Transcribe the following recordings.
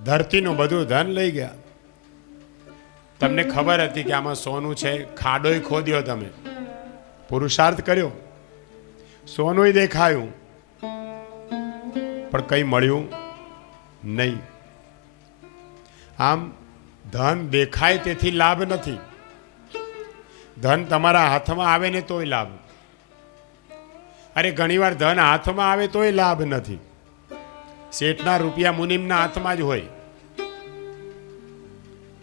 ધરતીનું બધું ધન લઈ ગયા. તમને ખબર હતી કે આમાં સોનું છે, ખાડોય ખોદ્યો, તમે પુરુષાર્થ કર્યો, સોનુંય દેખાયું, પણ કઈ મળ્યું નહીં. આમ ધન દેખાય તેથી લાભ નથી. ધન તમારા હાથમાં આવે ને તોય લાભ. અરે ઘણીવાર ધન હાથમાં આવે તોય લાભ નથી. શેઠના રૂપિયા મુનિમના હાથમાં જ હોય.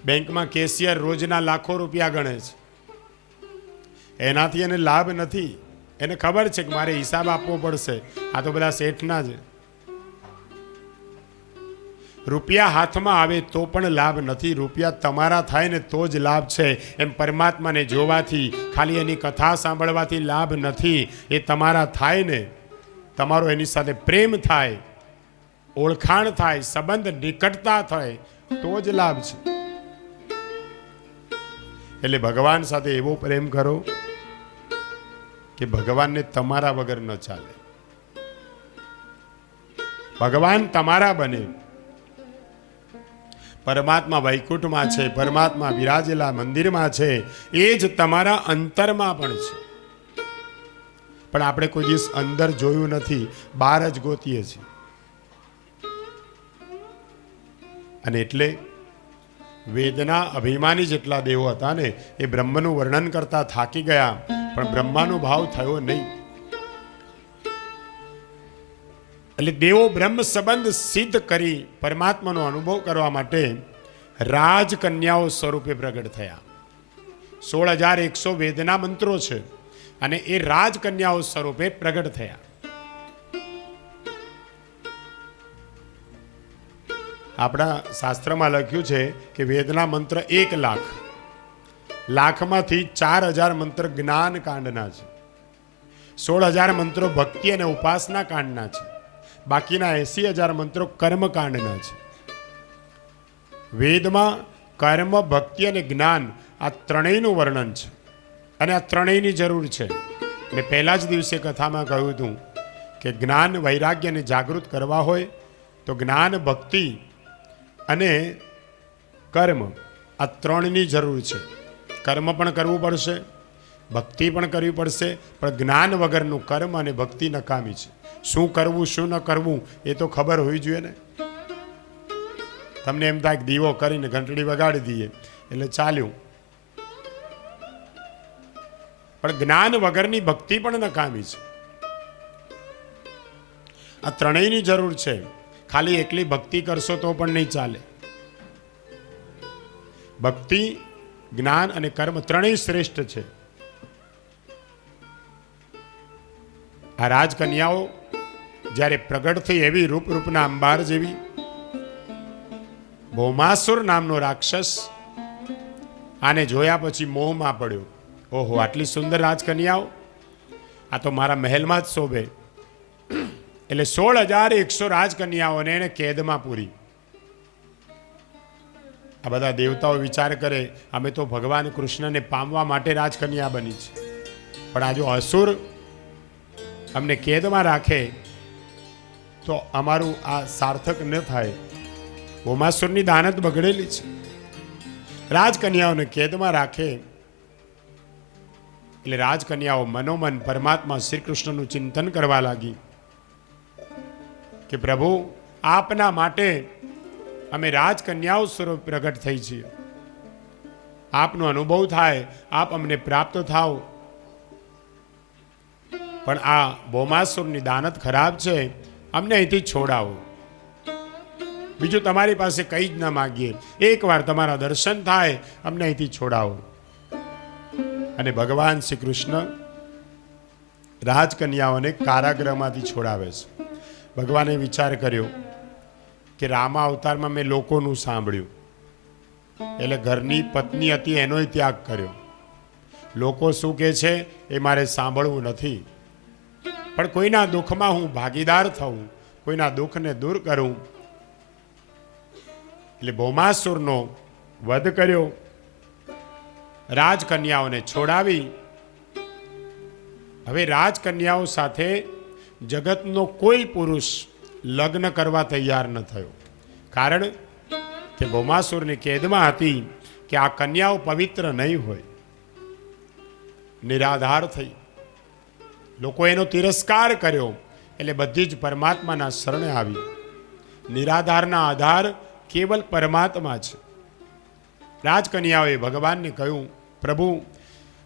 બેંકમાં કેશિયર રોજના લાખો રૂપિયા ગણે છે, એનાથી એને લાભ નથી. એને ખબર છે કે મારે હિસાબ આપવો પડશે, આ તો બધા શેઠના જ. રૂપિયા હાથમાં આવે તો પણ લાભ નથી. રૂપિયા તમારા થાય ને તો જ લાભ છે. એમ પરમાત્માને જોવાથી, ખાલી એની કથા સાંભળવાથી લાભ નથી. એ તમારા થાય ને, તમારો એની સાથે પ્રેમ થાય, ઓળખાણ થાય, સંબંધ નિકટતા થાય તો જ લાભ છે. એટલે ભગવાન સાથે એવો પ્રેમ કરો કે ભગવાનને તમારા વગર ન ચાલે. ભગવાન તમારા બને. પરમાત્મા વૈકુંઠમાં છે, પરમાત્મા વિરાજેલા મંદિરમાં છે, એ જ તમારા અંતરમાં પણ છે. પણ આપણે કોઈ દિવસ અંદર જોયું નથી, બહાર જ ગોતીએ છીએ. અને એટલે વેદના અભિમાની જેટલા દેવો હતા ને, એ બ્રહ્મનું વર્ણન કરતા થાકી ગયા, પણ બ્રહ્માનો ભાવ થયો નહીં. એટલે દેવો બ્રહ્મ સંબંધ સિદ્ધ કરી પરમાત્માનો અનુભવ કરવા માટે રાજકન્યાઓ સ્વરૂપે પ્રગટ થયા. 16,100 વેદના મંત્રો છે અને એ રાજકન્યાઓ સ્વરૂપે પ્રગટ થયા. આપણા શાસ્ત્રમાં લખ્યું છે કે વેદના મંત્ર 1 લાખ, લાખમાંથી 4,000 મંત્ર જ્ઞાન કાંડના છે, 16,000 મંત્રો ભક્તિ અને ઉપાસના કાંડના છે, બાકીના 80,000 મંત્રો કર્મકાંડના છે. વેદમાં કર્મ, ભક્તિ અને જ્ઞાન આ ત્રણેયનું વર્ણન છે અને આ ત્રણેયની જરૂર છે. મેં પહેલા જ દિવસે કથામાં કહ્યું હતું કે જ્ઞાન, વૈરાગ્યને જાગૃત કરવા હોય તો જ્ઞાન, ભક્તિ અને કર્મ આ ત્રણની જરૂર છે. કર્મ પણ કરવું પડશે, ભક્તિ પણ કરવી પડશે, પણ જ્ઞાન વગરનું કર્મ અને ભક્તિ નકામી છે. શું કરવું શું ન કરવું એ તો ખબર હોવી જોઈએ ને. તમને એમ થાય દીવો કરીને ઘંટડી વગાડી દઈએ એટલે ચાલ્યું, પણ જ્ઞાન વગરની ભક્તિ પણ નકામી છે. આ ત્રણેયની જરૂર છે. ખાલી એકલી ભક્તિ કરશો તો પણ નહીં ચાલે. ભક્તિ, જ્ઞાન અને કર્મ ત્રણેય શ્રેષ્ઠ છે. આ રાજકન્યાઓ જ્યારે પ્રગટ થઈ, એવી રૂપના અંબાર જેવી, ભૌમાસુર નામનો રાક્ષસ આને જોયા પછી મોહમાં પડ્યો. ઓહો, આટલી સુંદર રાજકન્યાઓ, આ તો મારા મહેલમાં જ શોભે. એટલે 16,100 રાજકન્યાઓને એને કેદમાં પૂરી. આ બધા દેવતાઓ વિચાર કરે અમે તો ભગવાન કૃષ્ણને પામવા માટે રાજકન્યા બની છે, પણ આ જો અસુર અમને કેદમાં રાખે તો અમારું આ સાર્થક ન થાય. ભૌમાસુરની દાનત બગડેલી છે. રાજકન્યાઓને કેદમાં રાખે એટલે રાજકન્યાઓ મનોમન પરમાત્મા શ્રી કૃષ્ણનું ચિંતન કરવા લાગી કે પ્રભુ, આપના માટે અમે રાજકન્યાઓ સ્વરૂપ પ્રગટ થઈ છીએ. આપનો અનુભવ થાય, આપ અમને પ્રાપ્ત થાઓ. પણ આ ભૌમાસુરની દાનત ખરાબ છે, અમને અહીંથી છોડાવો. બીજું તમારી પાસે કંઈ જ ન માગીએ, એકવાર તમારા દર્શન થાય, અમને અહીંથી છોડાવો. અને ભગવાન શ્રી કૃષ્ણ રાજકન્યાઓને કારાગૃહમાંથી છોડાવે છે. ભગવાને વિચાર કર્યો કે રામા અવતારમાં મેં લોકોનું સાંભળ્યું, એટલે ઘરની પત્ની હતી એનોય ત્યાગ કર્યો. લોકો શું કહે છે એ મારે સાંભળવું નથી, પણ કોઈના દુઃખમાં હું ભાગીદાર થઉં, કોઈના દુઃખને દૂર કરું. એટલે ભૌમાસુરનો વધ કર્યો, રાજકન્યાઓને છોડાવી. હવે રાજકન્યાઓ સાથે જગતનો કોઈ પુરુષ લગ્ન કરવા તૈયાર ન થયો. કારણ તે ભૌમાસુરની કેદમાં હતી કે આ કન્યાઓ પવિત્ર નહીં હોય, નિરાધાર થઈ. લોકો એનો તિરસ્કાર કર્યો એટલે બધી જ પરમાત્માના શરણે આવી. નિરાધારના આધાર કેવલ પરમાત્મા છે. રાજકન્યાઓએ ભગવાનને કહ્યું, પ્રભુ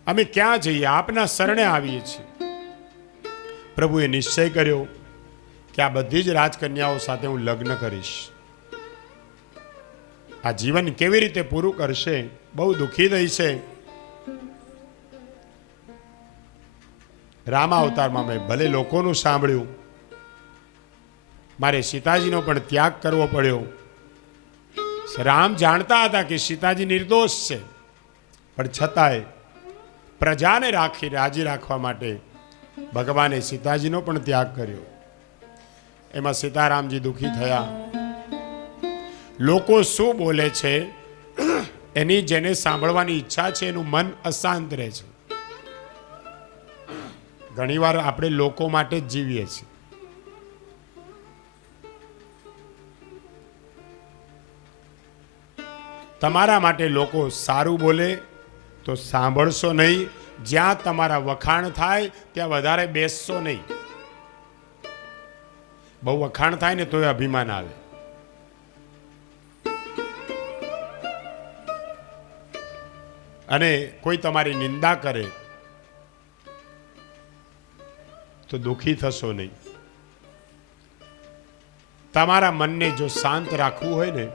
અમે ક્યાં જઈએ, આપના શરણે આવીએ છીએ. પ્રભુએ નિશ્ચય કર્યો કે આ બધી જ રાજકન્યાઓ સાથે હું લગ્ન કરીશ. આ જીવન કેવી રીતે પૂરું કરશે, બહુ દુઃખી થઈ છે. રામા અવતારમાં મેં ભલે લોકોનું સાંભળ્યું, મારે સીતાજીનો પણ ત્યાગ કરવો પડ્યો. રામ જાણતા હતા કે સીતાજી નિર્દોષ છે, પણ છતાંય પ્રજાને રાજી રાખવા માટે ભગવાને સીતાજીનો પણ ત્યાગ કર્યો. એમાં સીતારામજી દુઃખી થયા. લોકો શું બોલે છે એની જેને સાંભળવાની ઈચ્છા છે એનું મન અશાંત રહે છે. ઘણીવાર આપણે લોકો માટે જ જીવીએ છીએ. તમારા માટે લોકો સારું બોલે તો સાંભળશો નહીં. જ્યાં તમારા વખાણ થાય ત્યાં વધારે બેસશો નહીં. બહુ વખાણ થાય ને તોય અભિમાન આવે. અને કોઈ તમારી નિંદા કરે તો દુઃખી થશો નહીં. તમારા મનને જો શાંત રાખવું હોય ને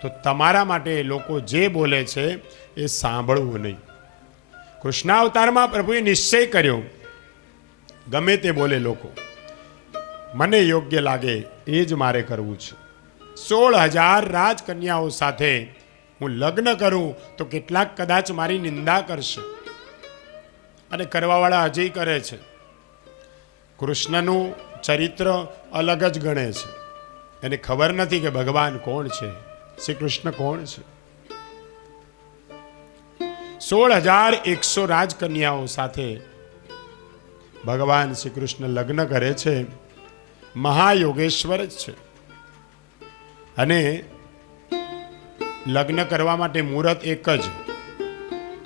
તો તમારા માટે લોકો જે બોલે છે એ સાંભળવું નહીં. કૃષ્ણાવતારમાં પ્રભુએ નિશ્ચય કર્યો, ગમે તે બોલે લોકો, મને યોગ્ય લાગે એ જ મારે કરવું છે. 16,000 રાજકન્યાઓ સાથે હું લગ્ન કરું તો કેટલાક કદાચ મારી નિંદા કરશે, અને કરવાવાળા હજી કરે છે. કૃષ્ણનું ચરિત્ર અલગ જ ગણે છે. એને ખબર નથી કે ભગવાન કોણ છે, શ્રી કૃષ્ણ કોણ છે. 16,100 રાજકન્યાઓ સાથે ભગવાન શ્રી કૃષ્ણ લગ્ન કરે છે. મહાયોગેશ્વર જ છે. અને લગ્ન કરવા માટે મુહૂર્ત એક જ.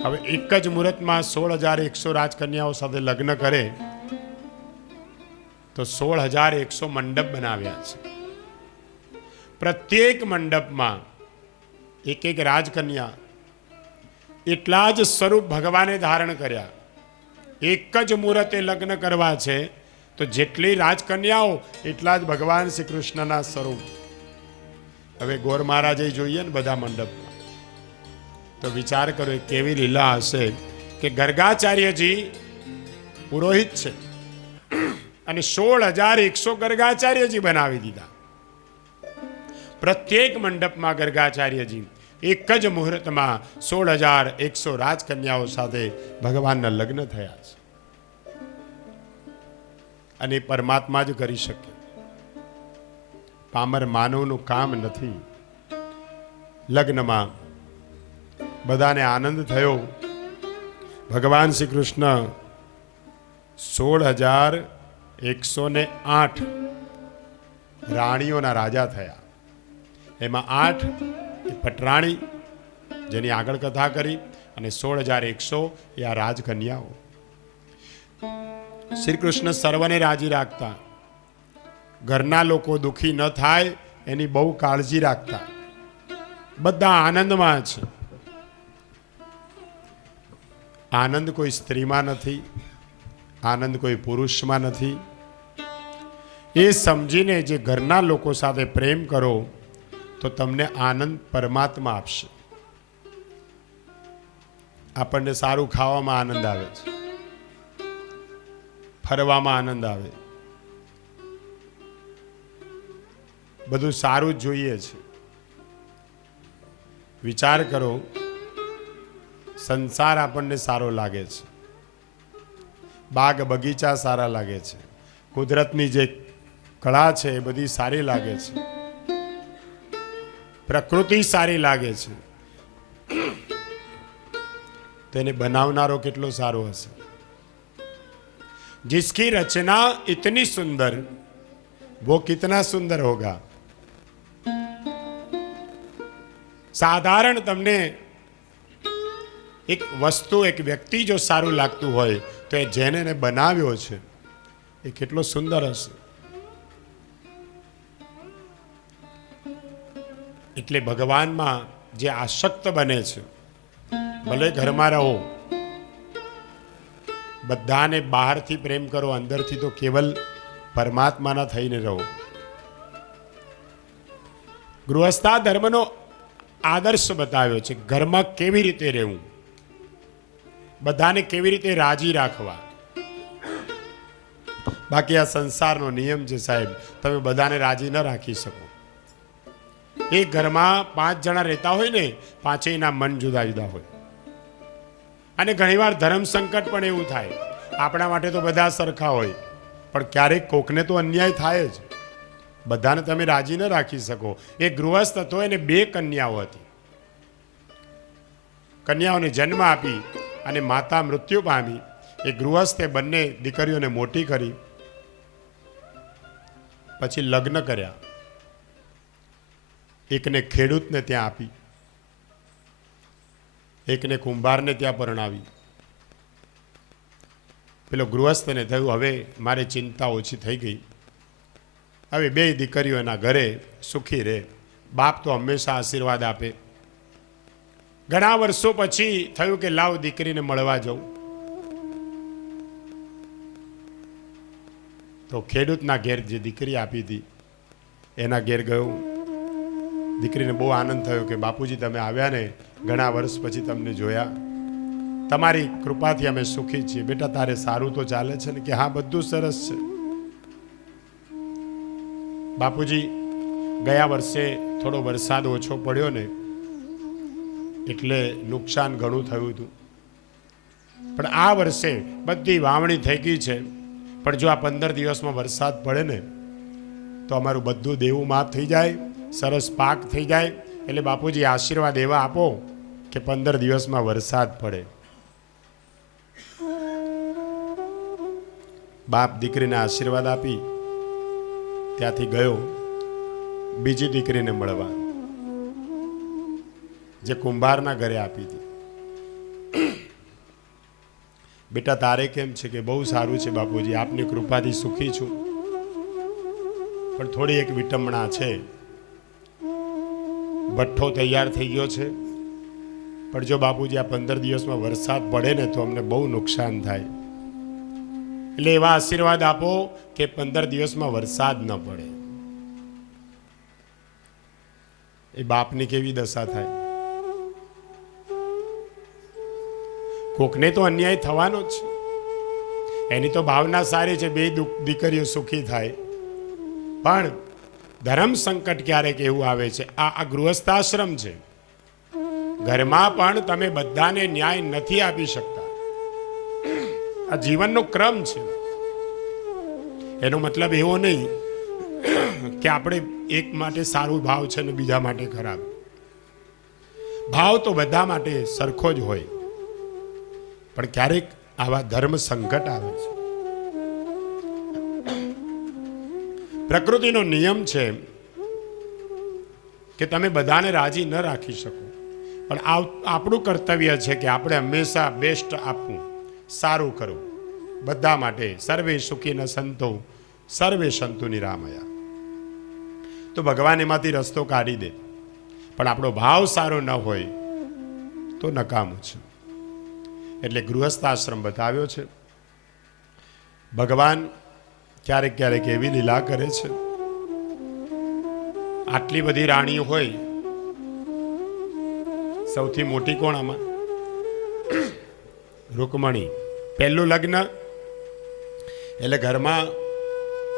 હવે એક જ મુહૂર્તમાં 16,100 રાજકન્યાઓ સાથે લગ્ન કરે તો 16,100 મંડપ બનાવ્યા છે. પ્રત્યેક મંડપમાં એક એક રાજકન્યા, એટલા જ સ્વરૂપ ભગવાને ધારણ કર્યા. એક જ મુહૂર્તે લગ્ન કરવા છે તો જેટલી રાજકન્યાઓ એટલા જ ભગવાન શ્રી કૃષ્ણના સ્વરૂપ. હવે ગોર મહારાજે જોઈએ ને બધા મંડપમાં, તો વિચાર કરો કેવી લીલા હશે કે ગર્ગાચાર્યજી પુરોહિત છે અને 16,100 ગર્ગાચાર્યજી બનાવી દીધા. પ્રત્યેક મંડપમાં ગર્ગાચાર્યજી એક જ મુહૂર્તમાં 16,100 રાજકન્યાઓ સાથે ભગવાનના લગ્ન થયા છે. અને પરમાત્મા જ કરી શકે, પામર માનવનું કામ નથી. લગ્નમાં બધાને આનંદ થયો. ભગવાન શ્રી કૃષ્ણ 16,108 રાણીઓના રાજા થયા. એમાં 8 પટરાણી, જેની આગળ કથા કરી, અને 16,100 એ આ રાજકન્યાઓ. શ્રી કૃષ્ણ સર્વને રાજી રાખતા, ઘરના લોકો દુઃખી ન થાય એની બહુ કાળજી રાખતા. બધા આનંદમાં છે. આનંદ કોઈ સ્ત્રીમાં નથી, આનંદ કોઈ પુરુષમાં નથી. એ સમજીને જે ઘરના લોકો સાથે પ્રેમ કરો તો તમને આનંદ પરમાત્મા આપશે. આપણને સારું ખાવામાં આનંદ આવે છે, ફરવામાં આનંદ આવે, બધું સારું જ જોઈએ છે. વિચાર કરો, સંસાર આપણને સારો લાગે છે, બાગ બગીચા સારા લાગે છે, કુદરતની જે કળા છે એ બધી સારી લાગે છે, પ્રકૃતિ સારી લાગે છે. તેને બનાવનારો કેટલો સારો હશે. जिसकी रचना इतनी सुंदर वो कितना सुंदर होगा. સાધારણ તમને એક વસ્તુ, એક વ્યક્તિ જો સારું લાગતું હોય તો એ જેને એને બનાવ્યો છે એ કેટલો સુંદર હશે. એટલે ભગવાનમાં જે આસક્ત બને છે, ભલે ઘરમાં રહો, બધાને બહારથી પ્રેમ કરો, અંદરથી તો કેવલ પરમાત્માના થઈને રહો. ગૃહસ્થા ધર્મનો આદર્શ બતાવ્યો છે. ઘરમાં કેવી રીતે રહેવું, બધાને કેવી રીતે રાજી રાખવા. બાકી આ સંસારનો નિયમ છે સાહેબ, તમે બધાને રાજી ન રાખી શકો. એક ઘરમાં 5 જણા રહેતા હોય ને, પાંચેયના મન જુદા જુદા હોય. અને ઘણીવાર ધર્મ સંકટ પણ એવું થાય. આપણા માટે તો બધા સરખા હોય, પણ ક્યારેક કોકને તો અન્યાય થાય જ. બધાને તમે રાજી ન રાખી શકો. એક ગૃહસ્થ હતો, એને 2 કન્યાઓ હતી. કન્યાઓને જન્મ આપી અને માતા મૃત્યુ પામી. એ ગૃહસ્થે બંને દીકરીઓને મોટી કરી, પછી લગ્ન કર્યા. એકને ખેડૂતને ત્યાં આપી, એકને કુંભારને ત્યાં પરણાવી. પેલો ગૃહસ્થને થયું હવે મારે ચિંતા ઓછી થઈ ગઈ, હવે 2 દીકરીઓ એના ઘરે સુખી રહે. બાપ તો હંમેશા આશીર્વાદ આપે. ઘણા વર્ષો પછી થયું કે લાવ દીકરીને મળવા જાઉં. તો ખેડૂતના ઘેર જે દીકરી આપી હતી એના ઘેર ગયો. દીકરીને બહુ આનંદ થયો કે બાપુજી તમે આવ્યા ને, ઘણા વર્ષ પછી તમને જોયા, તમારી કૃપાથી અમે સુખી છીએ. બેટા તારે સારું તો ચાલે છે ને? કે હા બધું સરસ છે. બાપુજી ગયા વર્ષે થોડો વરસાદ ઓછો પડ્યો ને, એટલે નુકસાન ઘણું થયું હતું. પણ આ વર્ષે બધી વાવણી થઈ ગઈ છે, પણ જો આ 15 દિવસમાં વરસાદ પડે ને તો અમારું બધું દેવું માફ થઈ જાય, સરસ પાક થઈ જાય. એટલે બાપુજી આશીર્વાદ એવા આપો કે 15 દિવસમાં વરસાદ પડે. બાપ દીકરીને આશીર્વાદ આપી ત્યાંથી ગયો બીજી દીકરીને મળવા, જે કુંભારના ઘરે આપી હતી. બેટા તારે કેમ છે? કે બહુ સારું છે બાપુજી, આપની કૃપાથી સુખી છું, પણ થોડી એક વિટંબણા છે. ભઠ્ઠો તૈયાર થઈ ગયો છે, પણ જો બાપુજી આ 15 દિવસમાં વરસાદ પડે ને તો અમને બહુ નુકસાન થાય. એટલે એવા આશીર્વાદ આપો કે 15 દિવસમાં વરસાદ ન પડે. એ બાપની કેવી દશા થાય? કોકને તો અન્યાય થવાનો જ છે. એની તો ભાવના સારી છે, 2 દીકરીઓ સુખી થાય. પણ ધર્મ સંકટ ક્યારેક એવું આવે છે. આ ગૃહસ્થાશ્રમ છે. ઘરમાં પણ તમે બધાને ન્યાય નથી આપી શકતા. આ જીવનનો ક્રમ છે. એનો મતલબ એવો નહીં કે આપણે એક માટે સારું ભાવ છે ને બીજા માટે ખરાબ. ભાવ તો બધા માટે સરખો જ હોય, પણ ક્યારેક આવા ધર્મ સંકટ આવે છે. પ્રકૃતિનો નિયમ છે કે તમે બધાને રાજી ન રાખી શકો, પણ આપણું કર્તવ્ય છે કે આપણે હંમેશા બેસ્ટ આપવું, સારું કરવું બધા માટે. સર્વે સુખી ન સંતો સર્વે સંતુ નિરામયા. તો ભગવાન એમાંથી રસ્તો કાઢી દે, પણ આપણો ભાવ સારો ન હોય તો નકામું છે. એટલે ગૃહસ્થાશ્રમ બતાવ્યો છે. ભગવાન ક્યારેક ક્યારેક એવી લીલા કરે છે. આટલી બધી રાણીઓ હોય, સૌથી મોટી કોણ આમાં? રૂકમણી. પહેલું લગ્ન એટલે ઘરમાં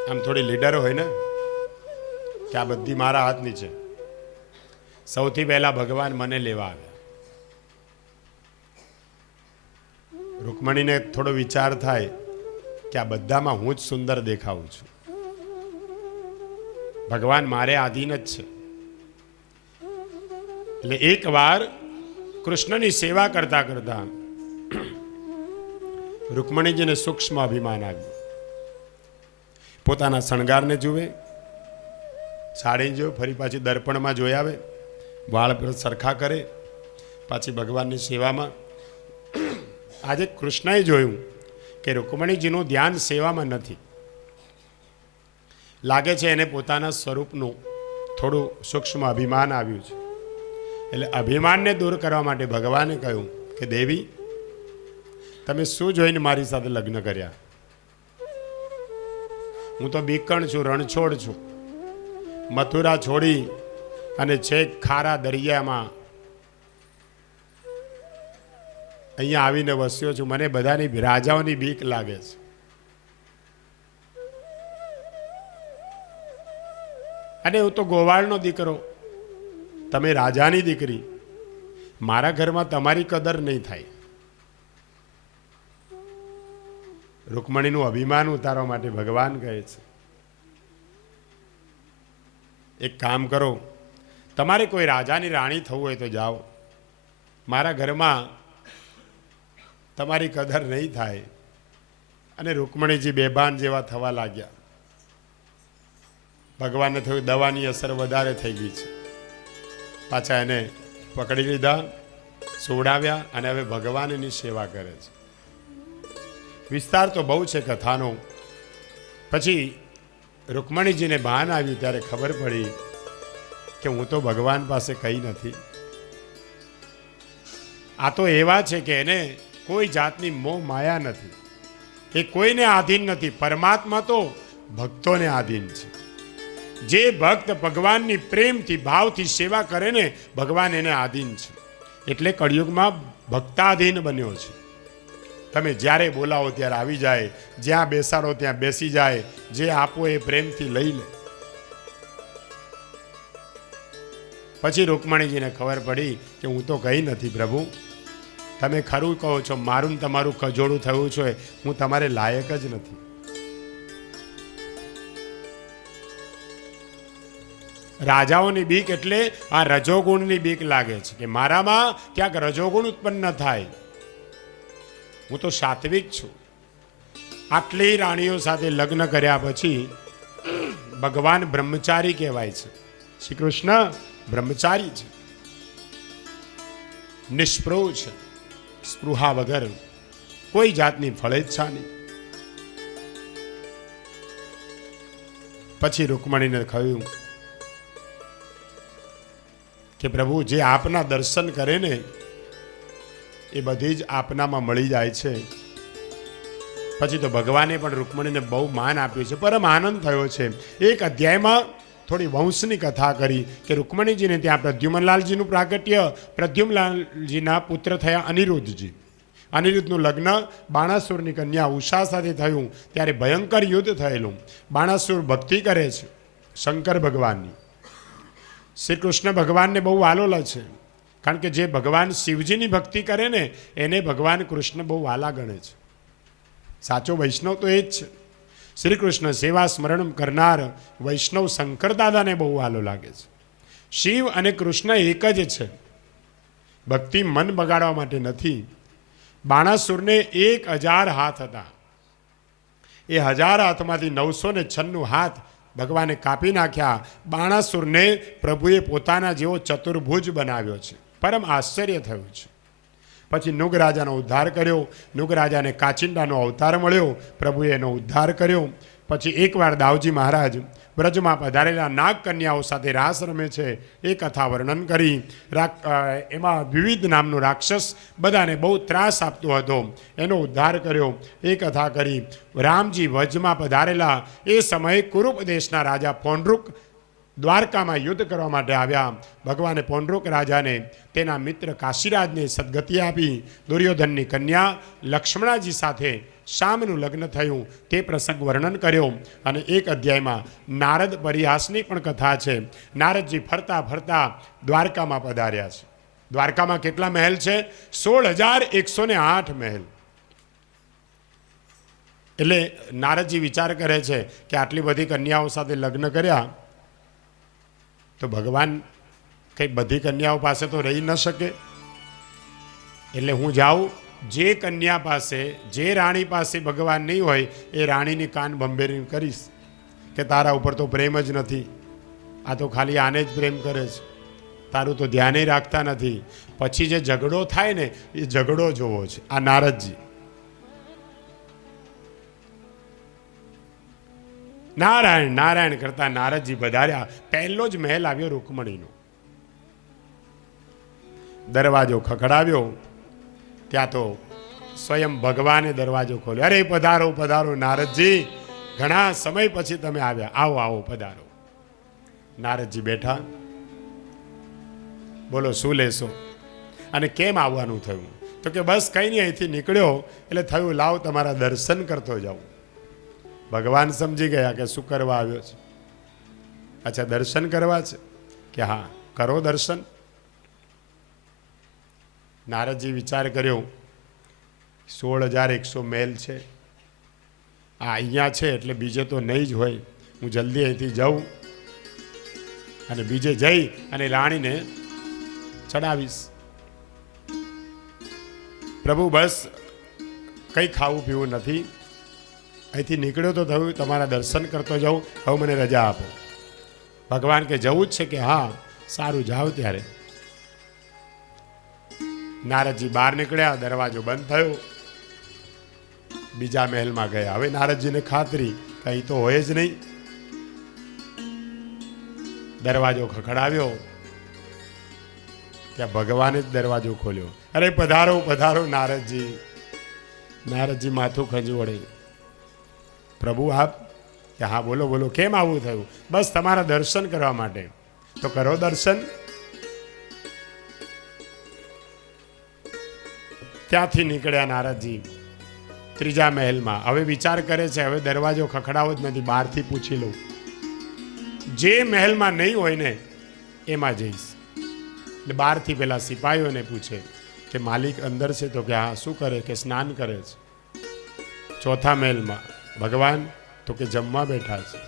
આમ થોડી લીડર હોય ને કે આ બધી મારા હાથ નીચે. સૌથી પહેલા ભગવાન મને લેવા આવ્યા. રૂકમણીને થોડો વિચાર થાય કે આ બધામાં હું જ સુંદર દેખાઉં છું, ભગવાન મારે આધીન જ છે. એટલે એક વાર કૃષ્ણની સેવા કરતા કરતા રૂકમણીજીને સૂક્ષ્મ અભિમાન આવ્યું. પોતાના શણગારને જુએ, સાડી જો ફરી પાછી દર્પણમાં જોઈ આવે વાળ પર સરખા કરે, પાછી ભગવાનની સેવામાં. આજે કૃષ્ણએ જોયું કે રૂકમણીજીનું ધ્યાન સેવામાં નથી. લાગે છે એને પોતાના સ્વરૂપનું થોડું સૂક્ષ્મ અભિમાન આવ્યું છે. એટલે અભિમાનને દૂર કરવા માટે ભગવાને કહ્યું કે દેવી, તમે શું જોઈને મારી સાથે લગ્ન કર્યા? હું તો બીકણ છું, રણછોડ છું. મથુરા છોડી અને છેક ખારા દરિયામાં અહીંયા આવીને વસ્યો છું. મને બધાની રાજાઓની બીક લાગે છે. અને હું તો ગોવાળનો દીકરો, તમે રાજાની દીકરી. મારા ઘરમાં તમારી કદર નહીં થાય. રૂકમણીનું અભિમાન ઉતારવા માટે ભગવાન કહે છે, એક કામ કરો, તમારે કોઈ રાજાની રાણી થવું હોય તો જાઓ. મારા ઘરમાં તમારી કદર નહીં થાય. અને રૂકમણીજી બેભાન જેવા થવા લાગ્યા. ભગવાનને થયું દવાની અસર વધારે થઈ ગઈ છે. પાછા એને પકડી લીધા, સોડાવ્યા અને હવે ભગવાનની સેવા કરે છે. વિસ્તાર તો બહુ છે કથાનો. પછી રૂકમણીજીને ભાન આવ્યું ત્યારે ખબર પડી કે હું તો ભગવાન પાસે કંઈ નથી. આ તો એવા છે કે એને કોઈ જાતની મોહ માયા નથી, એ કોઈને આધીન નથી. પરમાત્મા તો ભક્તોને આધીન છે. જે ભક્ત ભગવાનની પ્રેમથી ભાવથી સેવા કરે ને, ભગવાન એને આધીન છે. એટલે કળિયુગમાં ભક્તાધીન બન્યો છે. તમે જ્યારે બોલાવો ત્યારે આવી જાય, જ્યાં બેસાડો ત્યાં બેસી જાય, જે આપો એ પ્રેમથી લઈ લે. પછી રૂકમણીજીને ખબર પડી કે હું તો કંઈ નથી પ્રભુ, તમે ખરું કહો છો, મારું તમારું કજોડું થયું છે, હું તમારે લાયક જ નથી. રાજાઓની બીક એટલે આ રજોગુણની બીક લાગે છે કે મારામાં ક્યાંક રજોગુણ ઉત્પન્ન ન થાય. હું તો સાત્વિક છું. આટલી રાણીઓ સાથે લગ્ન કર્યા પછી ભગવાન બ્રહ્મચારી કહેવાય છે. શ્રી કૃષ્ણ બ્રહ્મચારી છે, નિષ્પૃહ છે, સ્પૃહા વગર, કોઈ જાતની ફળેચ્છા નહીં. પછી રૂકમણીને કહ્યું કે પ્રભુ, જે આપના દર્શન કરે ને એ બધી જ આપનામાં મળી જાય છે. પછી તો ભગવાને પણ રૂકમણીને બહુ માન આપ્યું છે, પરમ આનંદ થયો છે. એક અધ્યાયમાં થોડી વંશની કથા કરી કે રૂકમણીજીને ત્યાં પ્રદ્યુમનલાલજીનું પ્રાગટ્ય, પ્રદ્યુમનલાલજીના પુત્ર થયા અનિરુદ્ધજી. અનિરુદ્ધનું લગ્ન બાણાસુરની કન્યા ઉષા સાથે થયું ત્યારે ભયંકર યુદ્ધ થયેલું. બાણાસુર ભક્તિ કરે છે શંકર ભગવાનની. શ્રી કૃષ્ણ ભગવાનને બહુ વાલોલા છે, કારણ કે જે ભગવાન શિવજીની ભક્તિ કરે ને એને ભગવાન કૃષ્ણ બહુ વાલા ગણે છે. સાચો વૈષ્ણવ તો એ જ છે. શ્રી કૃષ્ણ સેવા સ્મરણ કરનાર વૈષ્ણવ શંકર દાદાને બહુ વાલો લાગે છે. શિવ અને કૃષ્ણ એક જ છે. ભક્તિ મન બગાડવા માટે નથી. બાણાસુરને 1000 હાથ હતા. એ 1000 હાથમાંથી 996 હાથ ભગવાને કાપી નાખ્યા. બાણાસુરને પ્રભુએ પોતાના જેવો ચતુર્ભુજ બનાવ્યો છે. પરમ આશ્ચર્ય થયું છે. પછી નુગ રાજાનો ઉદ્ધાર કર્યો. નુગ રાજાને કાચિંડાનો અવતાર મળ્યો, પ્રભુએ એનો ઉદ્ધાર કર્યો. પછી એકવાર દાવજી મહારાજ વ્રજમાં પધારેલા નાગ કન્યાઓ સાથે રાસ રમે છે એ કથા વર્ણન કરી. એમાં વિવિધ નામનો રાક્ષસ બધાને બહુ ત્રાસ આપતો હતો, એનો ઉદ્ધાર કર્યો એ કથા કરી. રામજી વજમાં પધારેલા એ સમયે કુરુપ દેશના રાજા પૌંડ્રુક દ્વારકામાં યુદ્ધ કરવા માટે આવ્યા. ભગવાને પૌંડ્રુક રાજાને તેના મિત્ર કાશીરાજને સદગતિ આપી. દુર્યોધનની કન્યા લક્ષ્મણાજી સાથે શામનું લગ્ન થયું તે પ્રસંગ વર્ણન કર્યો. અને એક અધ્યાયમાં નારદ પરિહાસની પણ કથા છે. નારદજી ફરતા ફરતા દ્વારકામાં પધાર્યા છે. દ્વારકામાં કેટલા મહેલ છે? 16,108 મહેલ. એટલે નારદજી વિચાર કરે છે કે આટલી બધી કન્યાઓ સાથે લગ્ન કર્યા તો ભગવાન કંઈ બધી કન્યાઓ પાસે તો રહી ન શકે. એટલે હું જાઉં, જે કન્યા પાસે, જે રાણી પાસે ભગવાન નહીં હોય એ રાણીની કાન ભંભેરી કરીશ કે તારા ઉપર તો પ્રેમ જ નથી, આ તો ખાલી આને જ પ્રેમ કરે છે. તારું તો ધ્યાને રાખતા નથી. પછી જે ઝઘડો થાય ને એ ઝઘડો જોવો છે. આ નારદજી નારાયણ નારાયણ કરતા નારદજી પધાર્યા. પહેલો જ મહેલ આવ્યો રૂકમણીનો. દરવાજો ખખડાવ્યો ત્યાં તો સ્વયં ભગવાને દરવાજો ખોલ્યો. અરે પધારો પધારો નારદજી, ઘણા સમય પછી તમે આવ્યા, આવો આવો પધારો. નારદજી બેઠા. બોલો શું લેશો અને કેમ આવવાનું થયું? તો કે બસ કંઈ નહીં, અહીંથી નીકળ્યો એટલે થયું લાવ તમારા દર્શન કરતો જાઉં. ભગવાન સમજી ગયા કે શું કરવા આવ્યો છે. અચ્છા દર્શન કરવા છે કે હા કરો દર્શન. નારદજી વિચાર કર્યો 16,100 મહેલ છે, આ અહીંયા છે એટલે બીજે તો નહીં જ હોય. હું જલ્દી અહીંથી જાઉં અને બીજે જઈ અને રાણીને ચડાવીશ. પ્રભુ બસ કંઈ ખાવું પીવું નથી, અહીંથી નીકળ્યો તો થયું તમારા દર્શન કરતો જાઉં, હવે મને રજા આપો. ભગવાન કે જવું જ છે કે હા સારું જાઓ. ત્યારે નારદજી બહાર નીકળ્યા, દરવાજો બંધ થયો, બીજા મહેલમાં ગયા. હવે નારદજીને ખાતરી કંઈ તો હોય જ નહીં. દરવાજો ખખડાવ્યો ત્યાં ભગવાને જ દરવાજો ખોલ્યો. અરે પધારો પધારો નારદજી. નારદજી માથું ખંજવડે. પ્રભુ આપ? કે હા બોલો બોલો, કેમ આવું થયું? બસ તમારા દર્શન કરવા માટે. તો કરો દર્શન. ત્યાંથી નીકળ્યા નારદજી ત્રીજા મહેલમાં. હવે વિચાર કરે છે હવે દરવાજો ખખડાવો જ નથી, બહારથી પૂછી લઉં. જે મહેલમાં નહીં હોય ને એમાં જઈશ. એટલે બહારથી પેલા સિપાહીઓને પૂછે કે માલિક અંદર છે? તો કે હા. શું કરે? કે સ્નાન કરે છે. ચોથા મહેલમાં ભગવાન? તો કે જમવા બેઠા છે.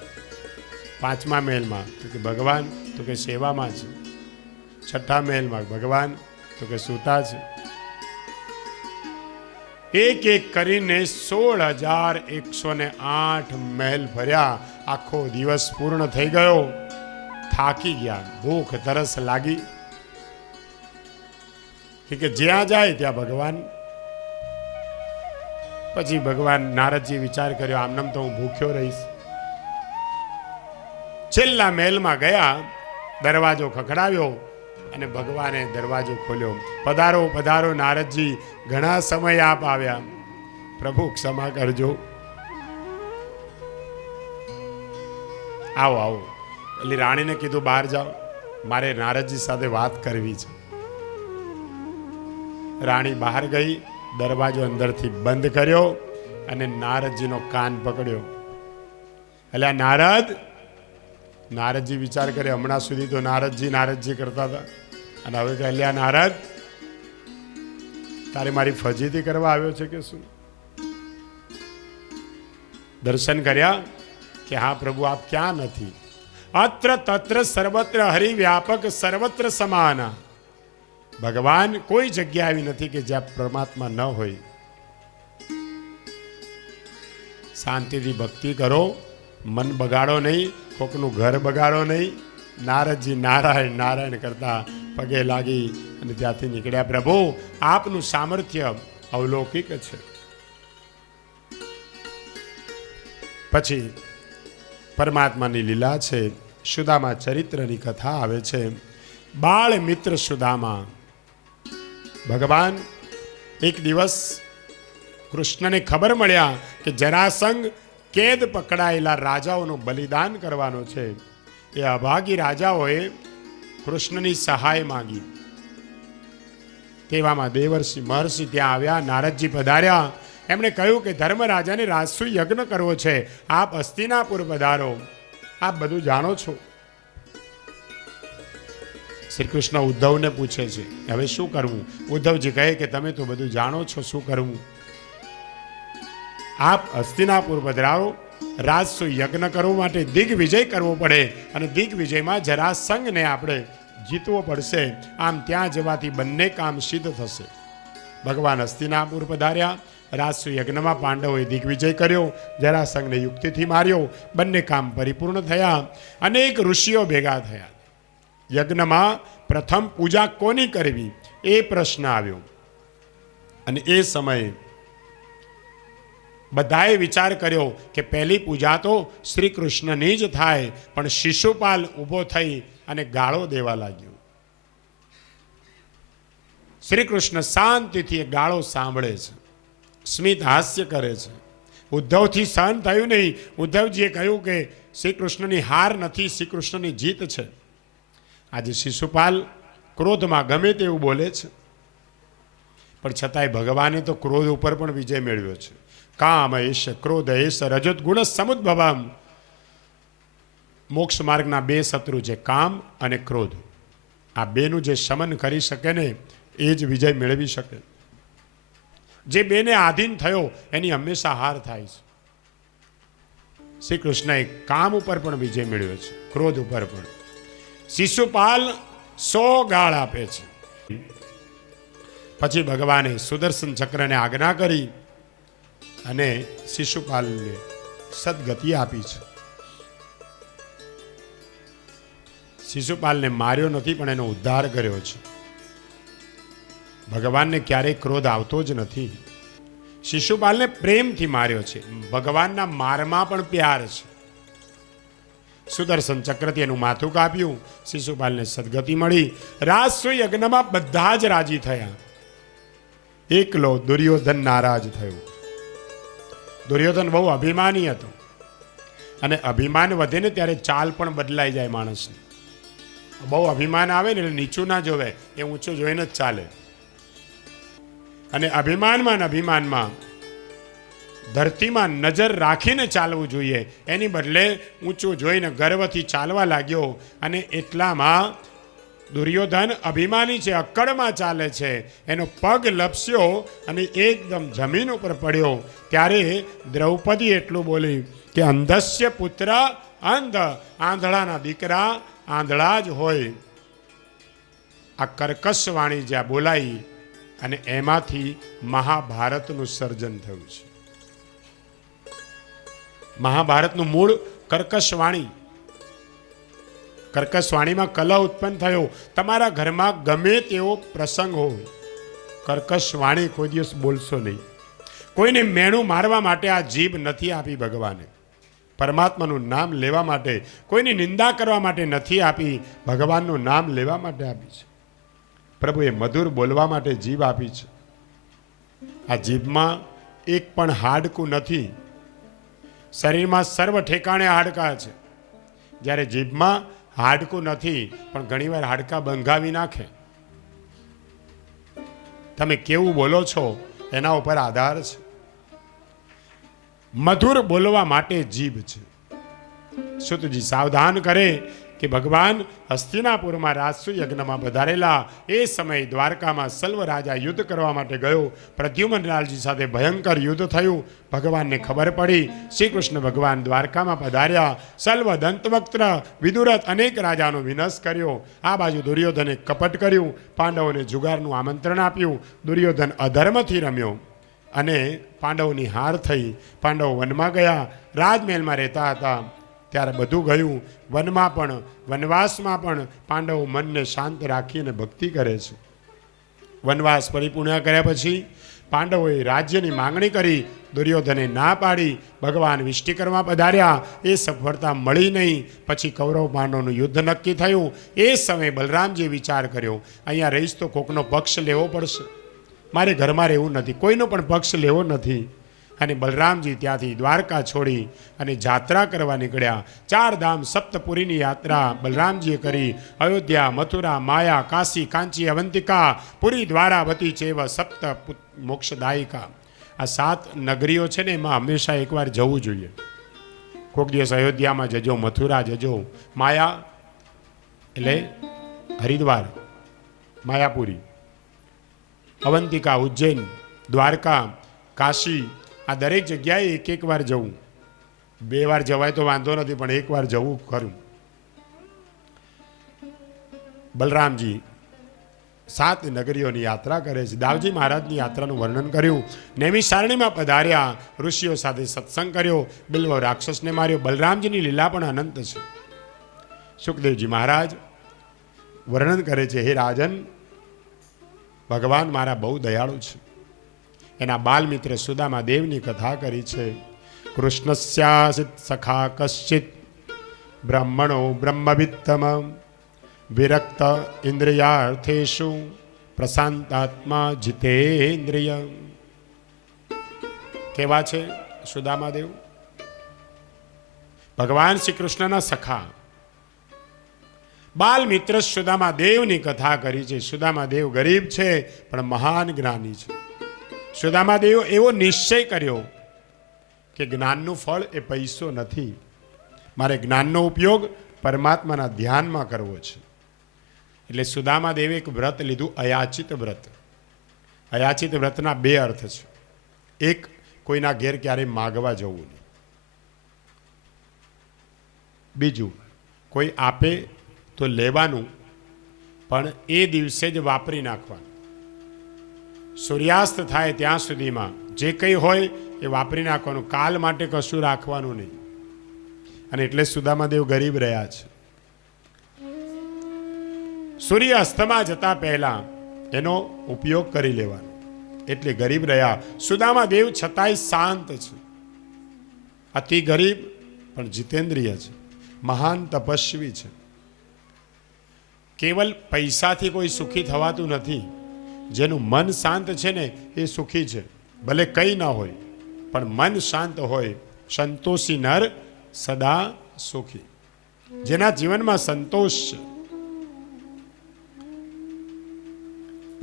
પાંચમા મહેલમાં? તો કે ભગવાન? તો કે સેવામાં છે. છઠ્ઠા મહેલમાં ભગવાન? તો કે સૂતા છે. એક એક કરીને 16,108 મહેલ ફર્યા. આખો દિવસ પૂર્ણ થઈ ગયો. થાકી ગયા, ભૂખ તરસ લાગી કે જ્યાં જાય ત્યાં ભગવાન. પછી ભગવાન નારદજી વિચાર કર્યો આમનામ તો હું ભૂખ્યો રહીશ. છેલ્લા મહેલમાં ગયા, દરવાજો ખખડાવ્યો અને ભગવાને દરવાજો ખોલ્યો. પધારો પધારો નારદજી, ઘણા સમય આપ આવ્યા, પ્રભુ ક્ષમા કરજો. આવો આવો. એટલે રાણીને કીધું બહાર જાઓ, મારે નારદજી સાથે વાત કરવી છે. રાણી બહાર ગઈ, દરવાજો અંદરથી બંધ કર્યો અને નારદજીનો કાન પકડ્યો. એટલે નારદ. નારદજી વિચાર કરે હમણાં સુધી તો નારદજી નારદજી કરતા હતા અને હવે કહ્યા નારદ તારે મારી ફજીતી કરવા આવ્યો છે કે શું? દર્શન કર્યા કે હા પ્રભુ આપ ક્યાં નથી? અત્ર તત્ર સર્વત્ર હરિ વ્યાપક સર્વત્ર સમાના. ભગવાન કોઈ જગ્યા આવી નથી કે જ્યાં પરમાત્મા ન હોય. શાંતિથી ભક્તિ કરો, મન બગાડો નહીં, કોકનું ઘર બગાડો નહીં. નારદજી નારાયણ નારાયણ કરતા પગે લાગી અને ત્યાંથી નીકળ્યા. પ્રભુ આપનું સામર્થ્ય અવલૌકિક છે. પછી પરમાત્માની લીલા છે. સુદામા ચરિત્રની કથા આવે છે. બાળ મિત્ર સુદામા. ભગવાન એક દિવસ કૃષ્ણને ખબર મળ્યા કે જરાસંઘ કેદ પકડાયેલા રાજાઓનું બલિદાન કરવાનો છે. એ અભાગી રાજાઓએ કૃષ્ણની સહાય માંગી. તેવામાં દેવર્ષિ મહર્ષિ ત્યાં આવ્યા. નારદજી પધાર્યા. એમણે કહ્યું કે ધર્મરાજાને રાજસૂય યજ્ઞ કરવો છે, આપ હસ્તિનાપુર પધારો. આપ બધું જાણો છો. શ્રી કૃષ્ણ ઉદ્ધવને પૂછે છે હવે શું કરવું? ઉદ્ધવજી કહે કે તમે તો બધું જાણો છો, શું કરવું? આપ હસ્તિનાપુર પધરાવો. રાજસૂય યજ્ઞ કરવા માટે દિગ્વિજય કરવો પડે અને દિગ્વિજયમાં જરાસંઘને આપણે જીતવો પડશે. આમ ત્યાં જવાથી બંને કામ સિદ્ધ થશે. ભગવાન હસ્તિનાપુર પધાર્યા. રાજસૂય યજ્ઞમાં પાંડવોએ દિગ્વિજય કર્યો, જરાસંઘને યુક્તિથી માર્યો. બંને કામ પરિપૂર્ણ થયા. અનેક ઋષિઓ ભેગા થયા. યજ્ઞમાં પ્રથમ પૂજા કોની કરવી એ પ્રશ્ન આવ્યો. અને એ સમયે બધાએ વિચાર કર્યો કે પહેલી પૂજા તો શ્રી કૃષ્ણની જ થાય. પણ શિશુપાલ ઊભો થઈ અને ગાળો દેવા લાગ્યો. શ્રી કૃષ્ણ શાંતિથી એ ગાળો સાંભળે છે, સ્મિત હાસ્ય કરે છે. ઉદ્ધવથી સહન થયું નહીં. ઉદ્ધવજીએ કહ્યું કે શ્રી કૃષ્ણની હાર નથી, શ્રી કૃષ્ણની જીત છે. આજે શિશુપાલ ક્રોધમાં ગમે તેવું બોલે છે, પણ છતાંય ભગવાને તો ક્રોધ ઉપર પણ વિજય મેળવ્યો છે. કામ એશ ક્રોધ એશ રજત ગુણ સમુદ્ભવમ. મોક્ષ માર્ગના બે શત્રુ છે, કામ અને ક્રોધ. આ બેનું જે શમન કરી શકે ને એ જ વિજય મેળવી શકે. જે બેને આધીન થયો એની હંમેશા હાર થાય છે. શ્રી કૃષ્ણએ કામ ઉપર પણ વિજય મેળવ્યો છે, ક્રોધ ઉપર પણ. શિશુપાલ 100 ગાળ આપે છે. પછી ભગવાને સુદર્શન ચક્રને આજ્ઞા કરી અને શિશુપાલને સદગતિ આપી છે. શિશુપાલને માર્યો નથી, પણ એનો ઉદ્ધાર કર્યો છે. ભગવાનને ક્યારેય ક્રોધ આવતો જ નથી. શિશુપાલને પ્રેમથી માર્યો છે. ભગવાનના મારમાં પણ પ્યાર છે. સુદર્શન ચક્રથી એનું માથું કાપ્યું, શિશુપાલને સદગતિ મળી. રાજસુ યજ્ઞમાં બધા જ રાજી થયા. એકલો દુર્યોધન નારાજ થયો. દુર્યોધન બહુ અભિમાની હતો, અને અભિમાન વધે ને ત્યારે ચાલ પણ બદલાઈ જાય માણસની. બહુ અભિમાન આવે ને એટલે નીચું ના જોવે, એ ઊંચું જોઈને જ ચાલે. અને અભિમાનમાં ધરતીમાં નજર રાખીને ચાલવું જોઈએ, એની બદલે ઊંચું જોઈને ગર્વથી ચાલવા લાગ્યો. અને એટલામાં દુર્યોધન અભિમાની છે, અક્કડમાં ચાલે છે. એનો પગ લપસ્યો અને એકદમ જમીન ઉપર પડ્યો. ત્યારે દ્રૌપદી એટલું બોલી કે અંધસ્ય પુત્ર અંધ. આંધળાના દીકરા આંધળા જ હોય. આ કર્કશ વાણી જ્યાં બોલાઈ અને એમાંથી મહાભારતનું સર્જન થયું છે. મહાભારતનું મૂળ કર્કશવાણી. કર્કશવાણીમાં કલહ ઉત્પન્ન થયો. તમારા ઘરમાં ગમે તેવો પ્રસંગ હોય, કર્કશવાણી કોઈ દિવસ બોલશો નહીં. કોઈને મેણું મારવા માટે આ જીભ નથી આપી ભગવાને. પરમાત્માનું નામ લેવા માટે, કોઈની નિંદા કરવા માટે નથી આપી, ભગવાનનું નામ લેવા માટે આપી છે. પ્રભુએ મધુર બોલવા માટે જીભ આપી છે. આ જીભમાં એક પણ હાડકું નથી. શરીરમાં સર્વ ઠેકાણે હાડકાં છે, જ્યારે જીભમાં હાડકું નથી, પણ ઘણીવાર હાડકાં બંધાવી નાખે. તમે કેવું બોલો છો એના ઉપર આધાર છે. મધુર બોલવા માટે જીભ છે. સુતજી સાવધાન કરે કે ભગવાન હસ્તિનાપુરમાં રાજસુ યજ્ઞમાં પધારેલા એ સમયે દ્વારકામાં સલ્વ રાજા યુદ્ધ કરવા માટે ગયો. પ્રદ્યુમનલાલજી સાથે ભયંકર યુદ્ધ થયું. ભગવાનને ખબર પડી. શ્રી કૃષ્ણ ભગવાન દ્વારકામાં પધાર્યા. સલ્વ દંતવક્ત્ર વિદુરથ અનેક રાજાનો વિનાશ કર્યો. આ બાજુ દુર્યોધને કપટ કર્યું. પાંડવોને જુગારનું આમંત્રણ આપ્યું. દુર્યોધન અધર્મથી રમ્યો અને પાંડવોની હાર થઈ. પાંડવો વનમાં ગયા, રાજમહેલમાં રહેતા હતા. ત્યારે બધું ગયું. વનમાં પણ, વનવાસમાં પણ પાંડવો મનને શાંત રાખીને ભક્તિ કરે છે. વનવાસ પરિપૂર્ણ કર્યા પછી પાંડવોએ રાજ્યની માંગણી કરી. દુર્યોધને ના પાડી. ભગવાન વિષ્ટિકરમાં પધાર્યા. એ સફળતા મળી નહીં. પછી કૌરવ પાંડવોનું યુદ્ધ નક્કી થયું. એ સમયે બલરામજીએ વિચાર કર્યો, અહીંયા રહીશ તો કોકનો પક્ષ લેવો પડશે. મારે ઘરમાં રહેવું નથી, કોઈનો પણ પક્ષ લેવો નથી. અને બલરામજી ત્યાંથી દ્વારકા છોડી અને જાત્રા કરવા નીકળ્યા. 4 ધામ સપ્તપુરીની યાત્રા બલરામજીએ કરી. અયોધ્યા, મથુરા, માયા, કાશી, કાંચી, અવંતિકા, પુરી, દ્વારાવતી ચેવ સપ્ત મોક્ષદાયિકા. આ 7 નગરીઓ છે ને, એમાં હંમેશા એકવાર જવું જોઈએ. કોઈક દિવસ અયોધ્યામાં જજો, મથુરા જજો, માયા એટલે હરિદ્વાર, માયાપુરી, અવંતિકા, ઉજ્જૈન, દ્વારકા, કાશી, આ દરેક જગ્યાએ એક વાર જવું. 2 વાર જવાય તો વાંધો નથી, પણ 1 વાર જવું ખરું. બલરામજી 7 નગરીઓની યાત્રા કરે છે. દાવજી મહારાજની યાત્રાનું વર્ણન કર્યું. નૈમિષારણ્યમાં પધાર્યા. ઋષિઓ સાથે સત્સંગ કર્યો. બિલ્વ રાક્ષસને માર્યો. બલરામજીની લીલા પણ અનંત છે. સુખદેવજી મહારાજ વર્ણન કરે છે, હે રાજન, ભગવાન મારા બહુ દયાળુ છે. એના બાલ મિત્ર સુદામા દેવની કથા કરી છે. કૃષ્ણસ્યાસિત સખા કશ્ચિત બ્રહ્મણો બ્રહ્મવિત્તમ વિરક્ત ઇન્દ્રિયાર્થેષુ પ્રશાંતાત્મા જીતેન્દ્રિય. કેવા છે સુદામા દેવ? ભગવાન શ્રી કૃષ્ણના સખા બાલ મિત્ર સુદામા દેવની કથા કરી છે. સુદામા દેવ ગરીબ છે પણ મહાન જ્ઞાની છે. સુદામા દેવ એવો નિશ્ચય કર્યો કે જ્ઞાનનું ફળ એ પૈસો નથી, મારે જ્ઞાનનો ઉપયોગ પરમાત્માના ધ્યાનમાં કરવો છે. એટલે સુદામા દેવે એક વ્રત લીધું, અયાચિત વ્રત. અયાચિત વ્રતના બે અર્થ છે. એક, કોઈના ઘેર ક્યારેય માગવા જવું નહીં. બીજું, કોઈ આપે તો લેવાનું, પણ એ દિવસે જ વાપરી નાખવાનું. સૂર્યાસ્ત થાય ત્યાં સુધીમાં જે કંઈ હોય એ વાપરી નાખવાનું, કાલ માટે કશું રાખવાનું નહીં. અને એટલે સુદામાદેવ ગરીબ રહ્યા છે. સૂર્ય અસ્તમાં જતા પહેલા એનો ઉપયોગ કરી લેવાનો, એટલે ગરીબ રહ્યા. સુદામાદેવ છતાંય શાંત છે, અતિ ગરીબ પણ જીતેન્દ્રિય છે, મહાન તપસ્વી છે. કેવલ પૈસાથી કોઈ સુખી થવાતું નથી. જેનું મન શાંત છે ને એ સુખી છે. ભલે કંઈ ના હોય પણ મન શાંત હોય. સંતોષી નર સદા સુખી. જેના જીવનમાં સંતોષ છે.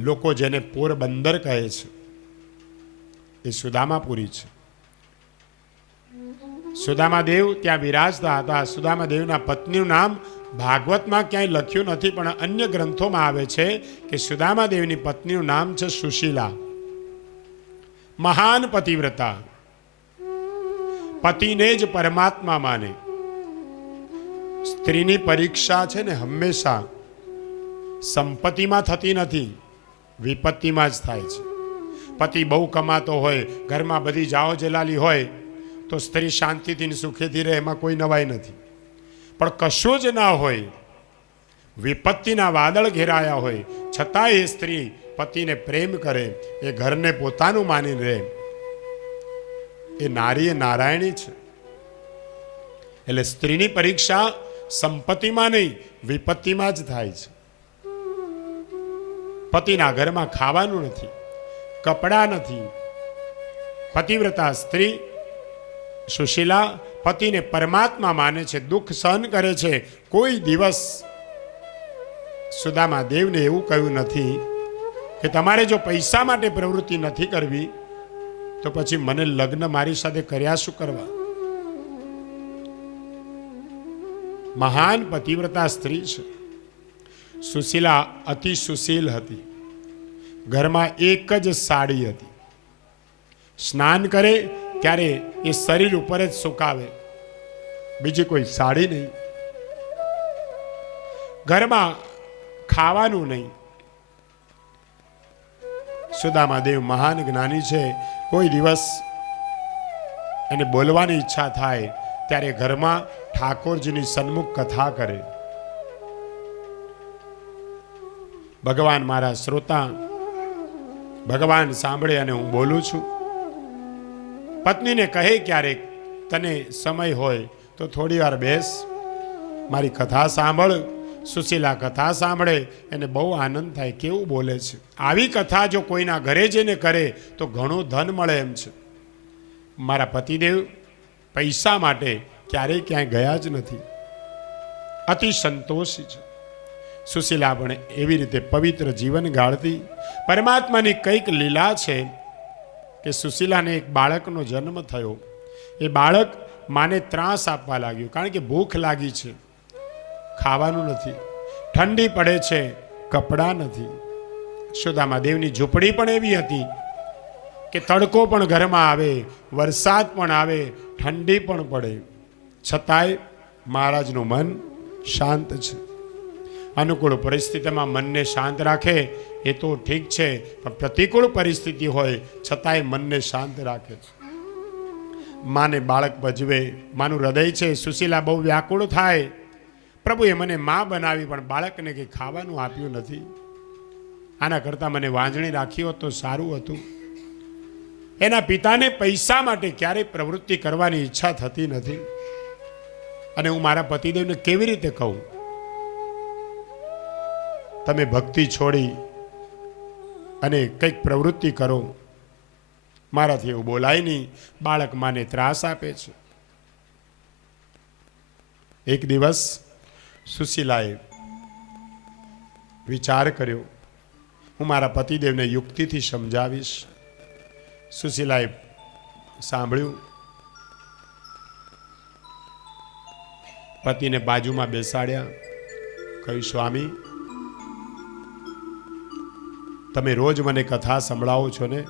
લોકો જેને પોરબંદર કહે છે એ સુદામાપુરી છે. સુદામાદેવ ત્યાં બિરાજતા હતા. સુદામાદેવના પત્નીનું નામ ભાગવતમાં ક્યાંય લખ્યું નથી, પણ અન્ય ગ્રંથોમાં આવે છે કે સુદામાદેવની પત્નીનું નામ છે સુશીલા. મહાન પતિવ્રતા, પતિને જ પરમાત્મા માને. સ્ત્રીની પરીક્ષા છે ને હંમેશા સંપત્તિમાં થતી નથી, વિપત્તિમાં જ થાય છે. પતિ બહુ કમાતો હોય, ઘરમાં બધી જાઓ જલાલી હોય, તો સ્ત્રી શાંતિથી સુખેથી રહે, એમાં કોઈ નવાઈ નથી. પણ કશું જ ના હોય, વિપત્તિના વાદળ ઘેરાયા હોય, છતાં એ સ્ત્રી પતિને પ્રેમ કરે, એ ઘરને પોતાનું માની રહે, એ નારી એ નારાયણી છે. એટલે સ્ત્રીની પરીક્ષા સંપત્તિમાં નહીં, વિપત્તિમાં જ થાય છે. પતિના ઘરમાં ખાવાનું નથી, કપડાં નથી. પતિવ્રતા સ્ત્રી સુશીલા પતિને પરમાત્મા માને છે, દુઃખ સહન કરે છે. કોઈ દિવસ સુદામા દેવને એવું કહ્યું નથી કે તમારે જો પૈસા માટે પ્રવૃત્તિ નથી કરવી તો પછી મને લગ્ન મારી સાથે કર્યા શું કરવા. મહાન પતિવ્રતા સ્ત્રી છે. સુશીલા અતિ સુશીલ હતી. ઘરમાં એક જ સાડી હતી. સ્નાન કરે ત્યારે એ શરીર ઉપર જ સુકાવે, બીજી કોઈ સાડી નહીં. ઘરમાં ખાવાનું નહીં. સુદામાદેવ મહાન જ્ઞાની છે. કોઈ દિવસ એને બોલવાની ઈચ્છા થાય ત્યારે ઘરમાં ઠાકોરજીની સન્મુખ કથા કરે. ભગવાન મારા શ્રોતા, ભગવાન સાંભળે અને હું બોલું છું. પત્નીને કહે ક્યારેક તને સમય હોય તો થોડી વાર બેસ, મારી કથા સાંભળ. સુશીલા કથા સાંભળે, એને બહુ આનંદ થાય. કેવું બોલે છે. આવી કથા જો કોઈના ઘરે જઈને કરે તો ઘણું ધન મળે એમ છે. મારા પતિદેવ પૈસા માટે ક્યારેય ક્યાંય ગયા જ નથી, અતિ સંતોષી છે. સુશીલા પણ એવી રીતે પવિત્ર જીવન ગાળતી. પરમાત્માની કંઈક લીલા છે કે સુશીલાને એક બાળકનો જન્મ થયો. એ બાળક માને ત્રાસ આપવા લાગ્યું, કારણ કે ભૂખ લાગી છે, ખાવાનું નથી, ઠંડી પડે છે, કપડાં નથી. સુદામાદેવની ઝૂંપડી પણ એવી હતી કે તડકો પણ ઘરમાં આવે, વરસાદ પણ આવે, ઠંડી પણ પડે, છતાંય મહારાજનું મન શાંત છે. અનુકૂળ પરિસ્થિતિમાં મનને શાંત રાખે એ તો ઠીક છે, પણ પ્રતિકૂળ પરિસ્થિતિ હોય છતાંય મનને શાંત રાખે છે. માને બાળક ભજવે, માનું હૃદય છે. સુશીલા બહુ વ્યાકુળ થાય, પ્રભુએ મને માં બનાવી પણ બાળકને કંઈ ખાવાનું આપ્યું નથી. આના કરતાં મને વાંજણી રાખી હોત તો સારું હતું. એના પિતાને પૈસા માટે ક્યારેય પ્રવૃત્તિ કરવાની ઈચ્છા થતી નથી. અને હું મારા પતિદેવને કેવી રીતે કહું, તમે ભક્તિ છોડી અને કંઈક પ્રવૃત્તિ કરો? મારાથી એવું બોલાય નહીં. બાળક માને ત્રાસ આપે છે. એક દિવસ સુશીલાએ વિચાર કર્યો, હું મારા પતિદેવને યુક્તિથી સમજાવીશ. સુશીલાએ સાંભળ્યું. પતિને બાજુમાં બેસાડ્યા. કહ્યું, સ્વામી, તમે રોજ મને કથા સંભળાવો છો ને,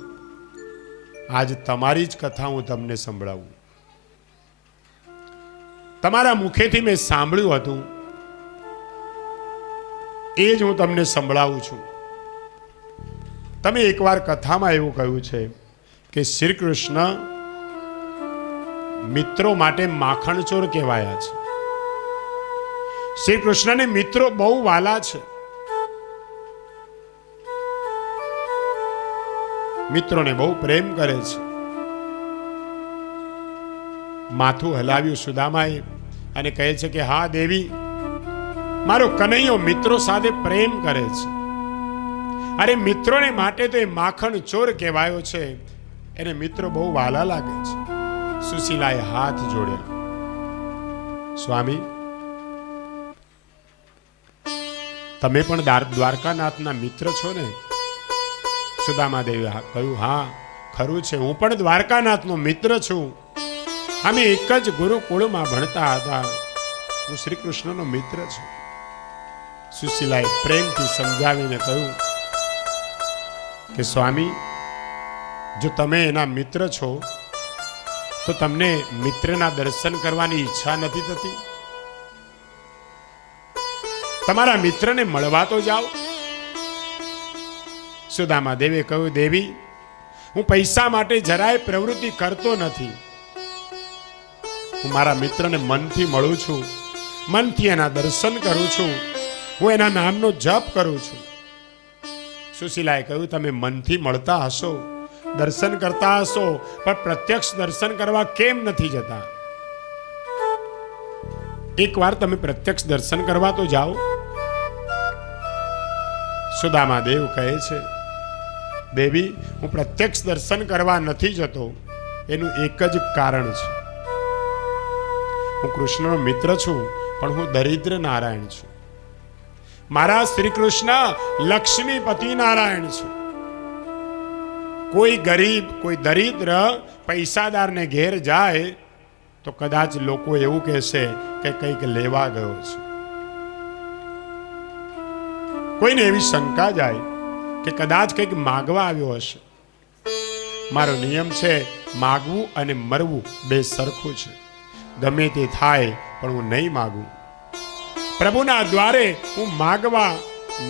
આજ તમારી જ કથા હું તમને સંભળાવું. તમારા મુખેથી મેં સાંભળ્યું હતું એ જ હું તમને સંભળાવું છું. તમે એકવાર કથામાં એવું કહ્યું છે કે શ્રી કૃષ્ણ મિત્રો માટે માખણચોર કહેવાયા છે. શ્રી કૃષ્ણને મિત્રો બહુ વાલા છે. મિત્રોને બહુ પ્રેમ કરે છે. માથું હલાવ્યું સુદામાએ અને કહે છે કે હા દેવી, મારો કનૈયો મિત્રો સાથે પ્રેમ કરે છે. અરે મિત્રોને માટે તો એ માખણ ચોર કહેવાયો છે. એને મિત્રો બહુ વાલા લાગે છે. સુશીલાએ હાથ જોડ્યા. સ્વામી, તમે પણ દ્વારકાનાથના મિત્ર છો ને? સુદામા દેવી કહ્યું, હા ખરું છે, હું પણ દ્વારકાનાથનો મિત્ર છું. અમે એક જ ગુરુકુળમાં ભણતા હતા. હું શ્રી કૃષ્ણનો મિત્ર છું. સુશીલાએ પ્રેમથી સમજાવીને કહ્યું કે સ્વામી, જો તમે એના મિત્ર છો તો તમને મિત્રના દર્શન કરવાની ઈચ્છા નથી થતી? તમારા મિત્રને મળવા તો જાઓ. સુદામા દેવે કહ્યું, દેવી, હું પૈસા માટે જરાય પ્રવૃત્તિ કરતો નથી. હું મારા મિત્રને મનથી મળું છું, મનથી એના દર્શન કરું છું, હું એના નામનો જપ કરું છું. સુશીલાએ કહ્યું, તમે મનથી મળતા હશો, દર્શન કરતા હશો, પણ પ્રત્યક્ષ દર્શન કરવા કેમ નથી જતા? એકવાર તમે પ્રત્યક્ષ દર્શન કરવા તો જાઓ. સુદામા દેવ કહે છે, દેવી, હું પ્રત્યક્ષ દર્શન કરવા નથી જતો. એનું એક જ કારણ છે. હું કૃષ્ણનો મિત્ર છું, પણ હું દરિદ્ર નારાયણ છું. મારા શ્રી કૃષ્ણ લક્ષ્મીપતિ નારાયણ છે. કોઈ ગરીબ, કોઈ દરિદ્ર પૈસાદારને ઘેર જાય તો કદાચ લોકો એવું કહેશે કે કંઈક લેવા ગયો છે. કોઈને એવી શંકા જાય કે કદાચ કંઈક માગવા આવ્યો હશે. મારો નિયમ છે, માગવું અને મરવું બે સરખું છે. ગમે તે થાય પણ હું નહીં માગું. પ્રભુના દ્વારે હું માગવા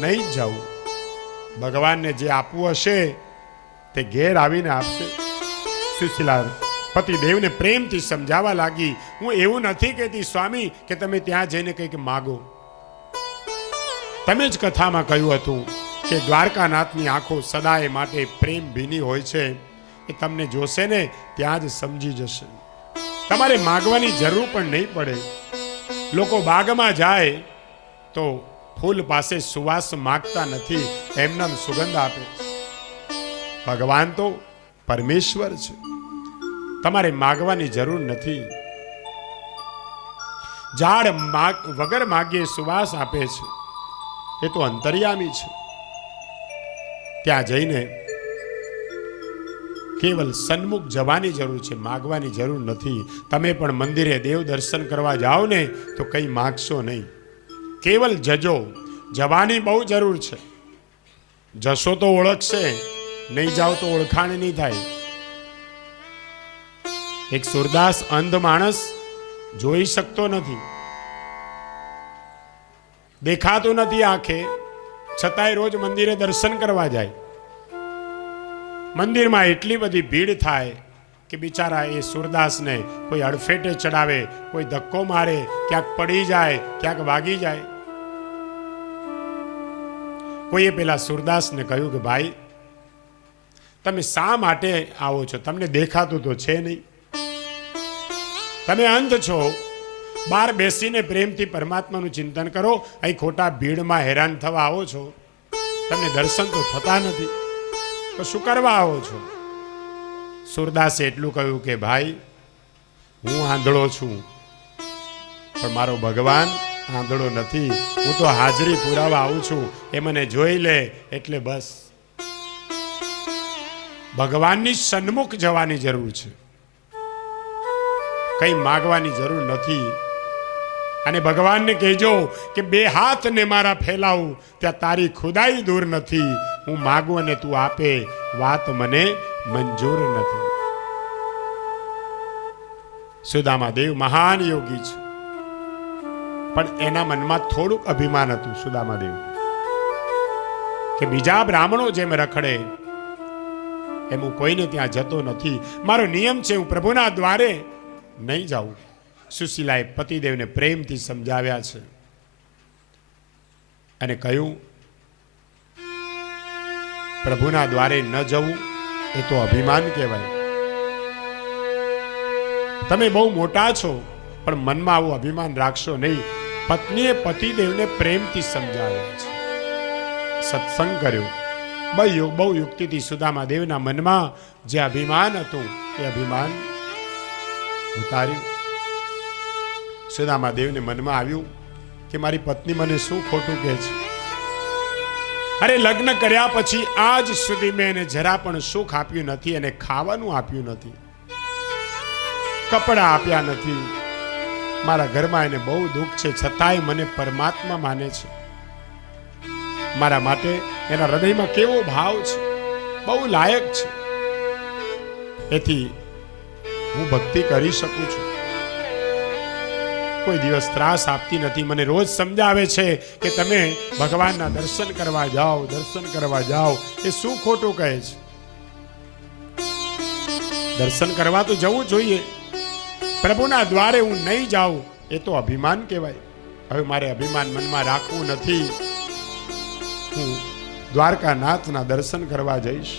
નહીં જાઉં. ભગવાનને જે આપવું હશે તે ઘેર આવીને આપશે. સુશીલા પતિદેવને પ્રેમથી સમજાવવા લાગી, હું એવું નથી કહેતી સ્વામી કે તમે ત્યાં જઈને કંઈક માગો. તમે જ કથામાં કહ્યું હતું કે દ્વારકાનાથની આંખો સદાય માટે પ્રેમ ભીની હોય છે. એ તમને જોશે ને ત્યાં જ સમજી જશે. તમારે માગવાની જરૂર પણ નહીં પડે. લોકો બાગમાં જાય તો ફૂલ પાસે સુવાસ માગતા નથી, એમનામ સુગંધ આપે છે. ભગવાન તો પરમેશ્વર છે. તમારે માગવાની જરૂર નથી. ઝાડ વગર માગીએ સુવાસ આપે છે. એ તો અંતર્યામી છે. ત્યાં જઈને કેવલ સન્મુખ જવાની જરૂર છે, માગવાની જરૂર નથી. તમે પણ મંદિરે દેવ દર્શન કરવા જાઓ ને તો કંઈ માગશો નહીં. કેવલ જજો. જવાની બહુ જરૂર છે. જશો તો ઓળખશે, નહીં જાઓ તો ઓળખાણ નહીં થાય. એક સુરદાસ અંધ માણસ જોઈ શકતો નથી, દેખાતું નથી આંખે, છતાંય રોજ મંદિરે દર્શન કરવા જાય. મંદિરમાં એટલી બધી ભીડ થાય કે બિચારા એ સુરદાસને કોઈ અડફેટે ચડાવે, કોઈ ધક્કો મારે, ક્યાંક પડી જાય, ક્યાંક વાગી જાય. કોઈએ પેલા સુરદાસને કહ્યું કે ભાઈ તમે શા માટે આવો છો? તમને દેખાતું તો છે નહીં, તમે અંધ છો. બહાર બેસીને પ્રેમથી પરમાત્માનું ચિંતન કરો. અહીં ખોટા ભીડમાં હેરાન થવા આવો છો, તમને દર્શન તો થતા નથી, તો શું કરવા આવો છો? સુરદાસે એટલું કહ્યું કે ભાઈ હું આંધળો છું, પણ મારો ભગવાન આંધળો નથી. હું તો હાજરી પુરાવા આવું છું, એ મને જોઈ લે એટલે બસ. ભગવાનની સન્મુખ જવાની જરૂર છે, કઈ માગવાની જરૂર નથી. અને ભગવાનને કહેજો કે બે હાથ ને મારા ફેલાવું ત્યાં તારી ખુદાઈ દૂર નથી. હું માગું અને તું આપે, વાત મને મંજૂર નથી. સુદામા દેવ મહાન યોગી છે, પણ એના મનમાં થોડુંક અભિમાન હતું સુદામા દેવ કે બીજા બ્રાહ્મણો જેમ રખડે એમ હું કોઈને ત્યાં જતો નથી. મારો નિયમ છે, હું પ્રભુના દ્વારે નહીં જાઉં. સુશીલાએ પતિદેવને પ્રેમથી સમજાવ્યા છે અને કહ્યું પ્રભુના દ્વારે ન જવું એ તો અભિમાન કહેવાય. તમે બહુ મોટા છો, પણ મનમાં આવું અભિમાન રાખશો નહીં. પત્નીએ પતિદેવને પ્રેમથી સમજાવ્યા છે, સત્સંગ કર્યો. બહુ યુક્તિથી સુદામા દેવના મનમાં જે અભિમાન હતું એ અભિમાન ઉતાર્યું. સુદામા દેવને મનમાં આવ્યું કે મારી પત્ની મને શું ખોટું કહે છે. અરે લગ્ન કર્યા પછી આજ સુધી મેં એને જરા પણ સુખ આપ્યું નથી, અને ખાવાનું આપ્યું નથી, કપડા આપ્યા નથી. મારા ઘરમાં એને બહુ દુઃખ છે, છતાંય મને પરમાત્મા માને છે. મારા માટે એના હૃદયમાં કેવો ભાવ છે, બહુ લાયક છે. એથી હું ભક્તિ કરી શકું છું. કોઈ દિવસ ત્રાસ આપતી નથી. મને રોજ સમજાવે છે કે તમે ભગવાનના દર્શન કરવા જાઓ, દર્શન કરવા જાઓ. એ શું ખોટું કહે છે? દર્શન કરવા તો જવું જોઈએ. પ્રભુના દ્વારે હું નહીં જાઉં એ તો અભિમાન કહેવાય. હવે મારે અભિમાન મનમાં રાખવું નથી. હું દ્વારકાનાથના દર્શન કરવા જઈશ.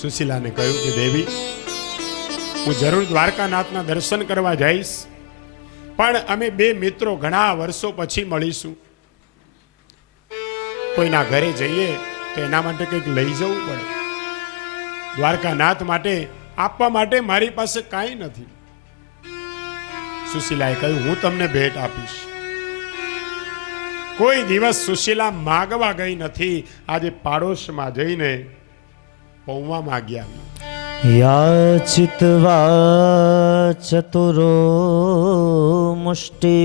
સુશીલાને કહ્યું કે દેવી હું જરૂર દ્વારકાનાથના દર્શન કરવા જઈશ, પણ અમે બે મિત્રો ઘણા વર્ષો પછી મળીશું. કોઈના ઘરે જઈએ તો એના માટે કંઈક લઈ જવું પડે. દ્વારકાનાથ માટે આપવા માટે મારી પાસે કાંઈ નથી. સુશીલાએ કહ્યું હું તમને ભેટ આપીશ. કોઈ દિવસ સુશીલા માગવા ગઈ નથી. આજે પાડોશમાં જઈને પૌવા માગ્યા. યાચિત્વા ચતુરો મુષ્ટિ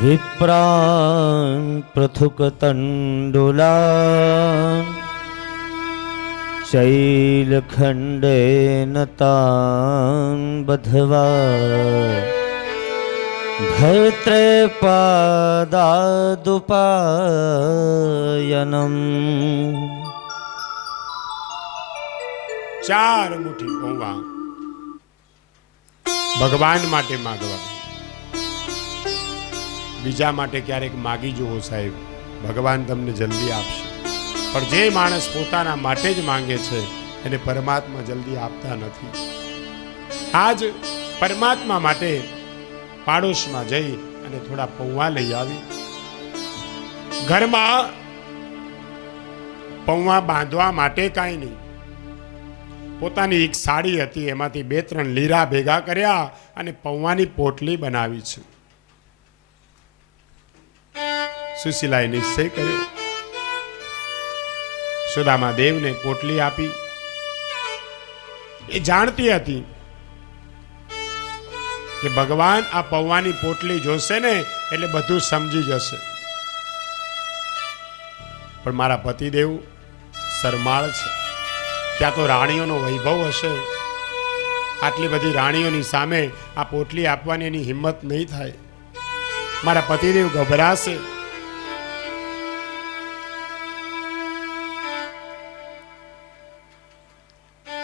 વિપ્રાન પૃથુક તંડુલાન શૈલખંડેન તાન બધવા ભૈત્રે પાદાદુપાયનમ. 4 મુઠ્ઠી પૌવા ભગવાન માટે માગવા. બીજા માટે ક્યારેક માગી જુઓ સાહેબ, ભગવાન તમને જલ્દી આપશે. પણ જે માણસ પોતાના માટે જ માંગે છે એને પરમાત્મા જલ્દી આપતા નથી. આજ પરમાત્મા માટે પાડોશમાં જઈ અને થોડા પૌવા લઈ આવી. ઘરમાં પૌવા બાંધવા માટે કાંઈ નહીં. પોતાની એક સાડી હતી, એમાંથી 2-3 લીરા ભેગા કર્યા અને પૌવાની પોટલી બનાવી છે. સુશીલાએ નિશ્ચય કર્યો. સુદામા દેવને પોટલી આપી. એ જાણતી હતી કે ભગવાન આ પૌવાની પોટલી જોશે ને એટલે બધું સમજી જશે. પણ મારા પતિદેવ સરમાળ છે, ત્યાં તો રાણીઓનો વૈભવ હશે. આટલી બધી રાણીઓની સામે આ પોટલી આપવાની એની હિંમત નહીં થાય. મારા પતિદેવ ગભરાશે.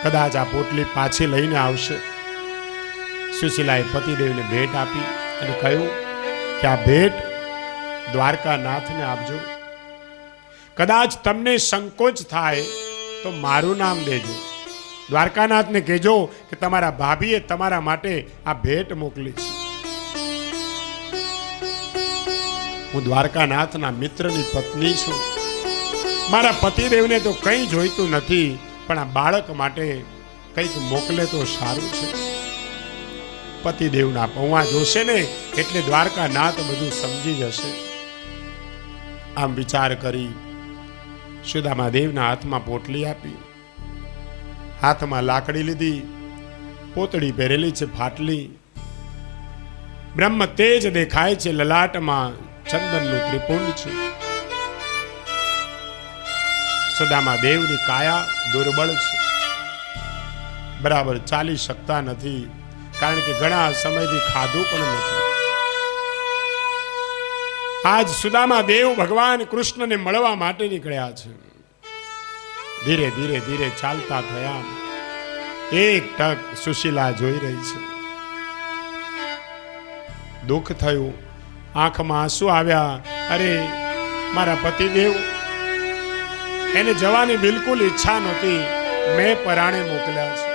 કદાચ આ પોટલી પાછી લઈને આવશે. સુશીલાએ પતિદેવને ભેટ આપી અને કહ્યું કે આ ભેટ દ્વારકાનાથને આપજો. કદાચ તમને સંકોચ થાય તો મારું નામ દેજો. દ્વારકાનાથને કહેજો કે તમારા ભાભીએ તમારા માટે આ ભેટ મોકલી છે. હું દ્વારકાનાથના મિત્રની પત્ની છું. મારા પતિદેવને તો કંઈ જોઈતું નથી, પણ આ બાળક માટે કંઈક મોકલે તો સારું છે. પતિદેવના પૌવા જોશે ને એટલે દ્વારકાનાથ બધું સમજી જશે. આમ વિચાર કરી સુદામા દેવના હાથમાં પોટલી આપી, હાથમાં લાકડી લીધી, પોતડી પહેરેલી છે ફાટલી, બ્રહ્મ તેજ દેખાય છે, લલાટમાં ચંદનનું ત્રિપુંડ છે. સુદામા દેવની કાયા દુર્બળ છે, બરાબર ચાલી શકતા નથી, કારણ કે ઘણા સમયથી ખાધું પણ નથી. આજ સુદામા દેવ ભગવાન કૃષ્ણને મળવા માટે નીકળ્યા છે. ધીરે ધીરે ધીરે ચાલતા થયા. એક ટક સુશીલા જોઈ રહી છે. દુઃખ થયું, આંખમાં આંસુ આવ્યા. અરે મારા પતિદેવ, એને જવાની બિલકુલ ઈચ્છા નહોતી, મેં પરાણે મોકલ્યા છે,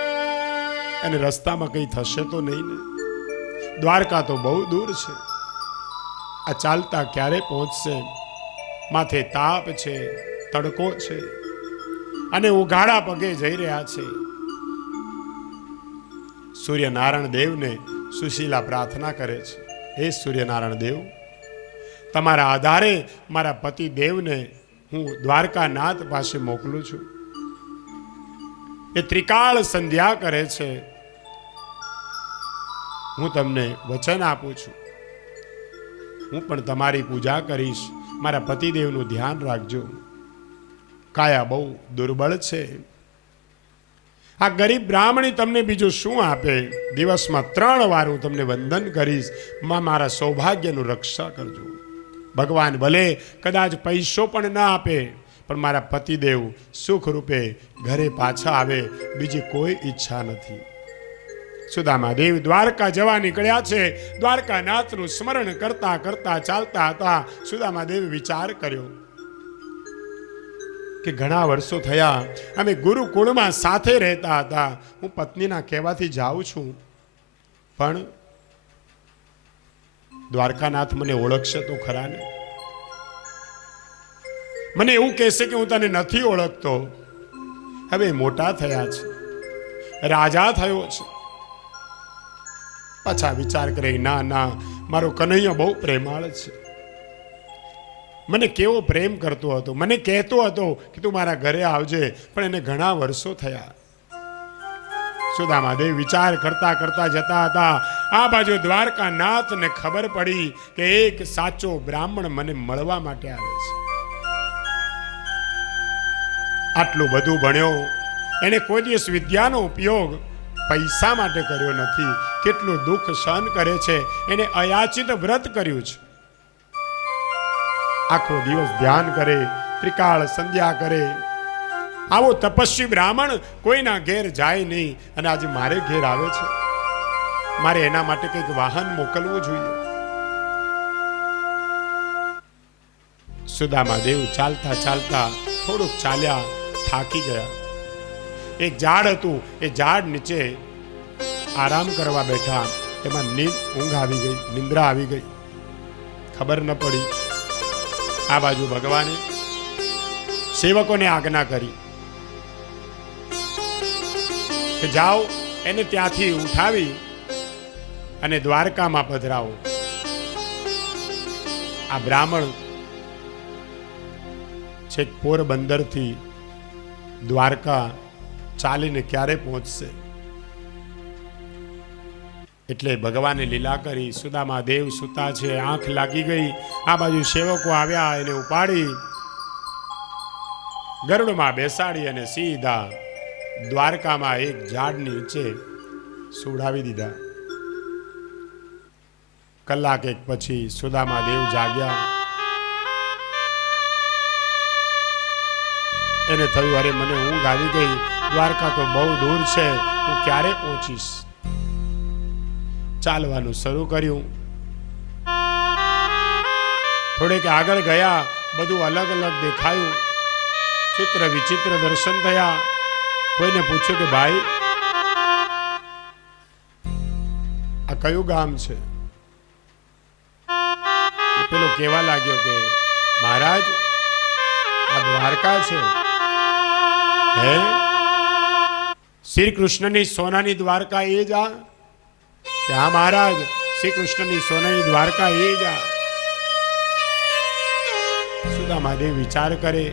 અને રસ્તામાં કંઈ થશે તો નહીં ને? દ્વારકા તો બહુ દૂર છે, આ ચાલતા ક્યારે પહોંચશે? માથે તાપ છે, તડકો છે, અને ઉઘાડા પગે જઈ રહ્યા છે. સૂર્યનારાયણ દેવને સુશીલા પ્રાર્થના કરે છે, હે સૂર્યનારાયણ દેવ, તમારા આધારે મારા પતિ દેવને હું દ્વારકાનાથ પાસે મોકલું છું. એ ત્રિકાળ સંધ્યા કરે છે. હું તમને વચન આપું છું, હું પણ તમારી પૂજા કરીશ. મારા પતિદેવનું ધ્યાન રાખજો. કાયા બહુ દુર્બળ છે. આ ગરીબ બ્રાહ્મણી તમને બીજું શું આપે? દિવસમાં 3 વાર હું તમને વંદન કરીશ. મારા સૌભાગ્યનું રક્ષા કરજો. ભગવાન ભલે કદાચ પૈસો પણ ના આપે, પણ મારા પતિદેવ સુખ રૂપે ઘરે પાછા આવે, બીજી કોઈ ઈચ્છા નથી. સુદામા દેવ દ્વારકા જવા નીકળ્યા છે. દ્વારકાનાથનું સ્મરણ કરતા કરતા ચાલતા હતા. સુદામા દેવ વિચાર કર્યો કે ઘણા વર્ષો થયા અમે ગુરુકુળમાં સાથે રહેતા હતા. હું પત્નીના કહેવાથી જાઉં છું, પણ દ્વારકાનાથ મને ઓળખશે તો ખરા ને? મને એવું કહેશે કે હું તને નથી ઓળખતો. હવે મોટા થયા છે, રાજા થયો છે. પાછા વિચાર કરે, ના ના, મારો કનૈયો બહુ પ્રેમાળ છે. મને કેવો પ્રેમ કરતો હતો, મને કહેતો હતો કે તું મારા ઘરે આવજે, પણ એને ઘણા વર્ષો થયા. સુદામા દેવ વિચાર કરતા કરતા જતા હતા. આ બાજુ દ્વારકાનાથને ખબર પડી કે એક સાચો બ્રાહ્મણ મને મળવા માટે આવે છે. આટલું બધું ભણ્યો, એને કોઈ દિવસ વિદ્યાનો ઉપયોગ પૈસા માટે કર્યો નથી. કેટલું દુઃખ સહન કરે છે. એને અયાચિત વ્રત કર્યું છે. આખો દિવસ ધ્યાન કરે, ત્રિકાળ સંધ્યા કરે. આવો તપસ્વી બ્રાહ્મણ કોઈના ઘેર જાય નહીં, અને આજે મારે ઘેર આવે છે. મારે એના માટે કંઈક વાહન મોકલવું જોઈએ. સુદામા દેવ ચાલતા ચાલતા થોડુંક ચાલ્યા, થાકી ગયા. એક ઝાડ હતું, એ ઝાડ નીચે આરામ કરવા બેઠા. એમાં ઊંઘ આવી ગઈ, નિંદ્રા આવી ગઈ, ખબર ન પડી. આ બાજુ ભગવાને સેવકોને આજ્ઞા કરી કે જાઓ, એને ત્યાંથી ઉઠાવી અને દ્વારકામાં પધરાવો. આ બ્રાહ્મણ છેક પોરબંદરથી દ્વારકા ચાલીને ક્યારે પહોંચશે? એટલે ભગવાને લીલા કરી. સુદામા દેવ સુતા છે, આંખ લાગી ગઈ. આ બાજુ સેવકો આવ્યા, એને ઉપાડી ગરુડમાં બેસાડી અને સીધા દ્વારકામાં એક ઝાડની નીચે સુવડાવી દીધા. કલાક એક પછી સુદામા દેવ જાગ્યા. એને થયું, અરે મને ઊંઘ આવી ગઈ, દ્વારકા તો બહુ દૂર છે, હું ક્યારે પહોંચીશ. ચાલવાનું શરૂ કર્યું. થોડેક આગળ ગયા, બધું અલગ અલગ દેખાયું, ચિત્ર વિચિત્ર દર્શન થયા. કોઈને પૂછ્યું કે ભાઈ આ કયું ગામ છે? પેલો કહેવા લાગ્યો કે મહારાજ આ દ્વારકા છે. હે, શ્રી કૃષ્ણની સોનાની દ્વારકા એ જ આ? કે હા મહારાજ, શ્રી કૃષ્ણની સોનાની દ્વારકા એ જ આ. સુદામાદેવ વિચાર કરે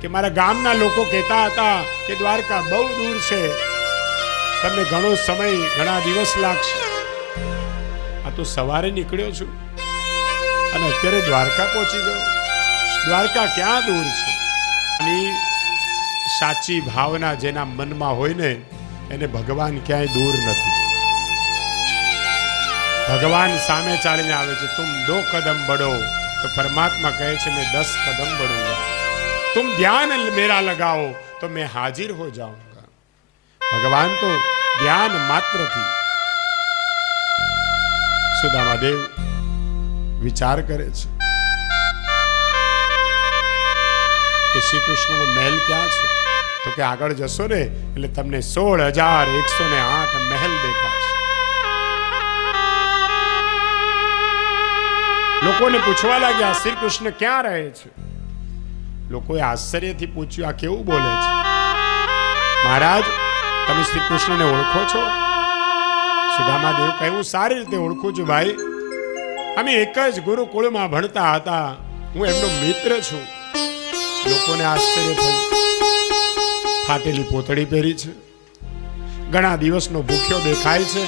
કે મારા ગામના લોકો કહેતા હતા કે દ્વારકા બહુ દૂર છે, તમને ઘણો સમય, ઘણા દિવસ લાગશે. આ તો સવારે નીકળ્યો છું અને અત્યારે દ્વારકા પહોંચી ગયો. દ્વારકા ક્યાં દૂર છે? અને સાચી ભાવના જેના મનમાં હોય ને એને ભગવાન ક્યાંય દૂર નથી. ભગવાન સામે ચાલીને આવે છે. તુમ 2 કદમ બઢો તો પરમાત્મા કહે છે મેં 10 કદમ બઢूंगा. तुम ध्यान मेरा लगाओ तो मैं हाजिर हो जाऊंगा. भगवान तो ध्यान मात्र थी. सुदामादेव विचार करे છે કે શ્રી કૃષ્ણનો મહેલ ક્યાં છે? તો કે આગળ જશો ને એટલે તમને 16,108 મહેલ દેખાશે. લોકોને પૂછવા લાગ્યા શ્રી કૃષ્ણ ક્યાં રહે છે? લોકોએ આશ્ચર્યથી પૂછ્યું આ કેવું બોલે છે? મહારાજ તમે શ્રી કૃષ્ણને ઓળખો છો? સુદામાદેવ કહે હું સારી રીતે ઓળખું છું ભાઈ. અમે એક જ ગુરુકુળમાં ભણતા હતા, હું એમનો મિત્ર છું. લોકોને આશ્ચર્ય થયું. ફાટેલી પોતળી પહેરી છે, ઘણા દિવસનો ભૂખ્યો દેખાય છે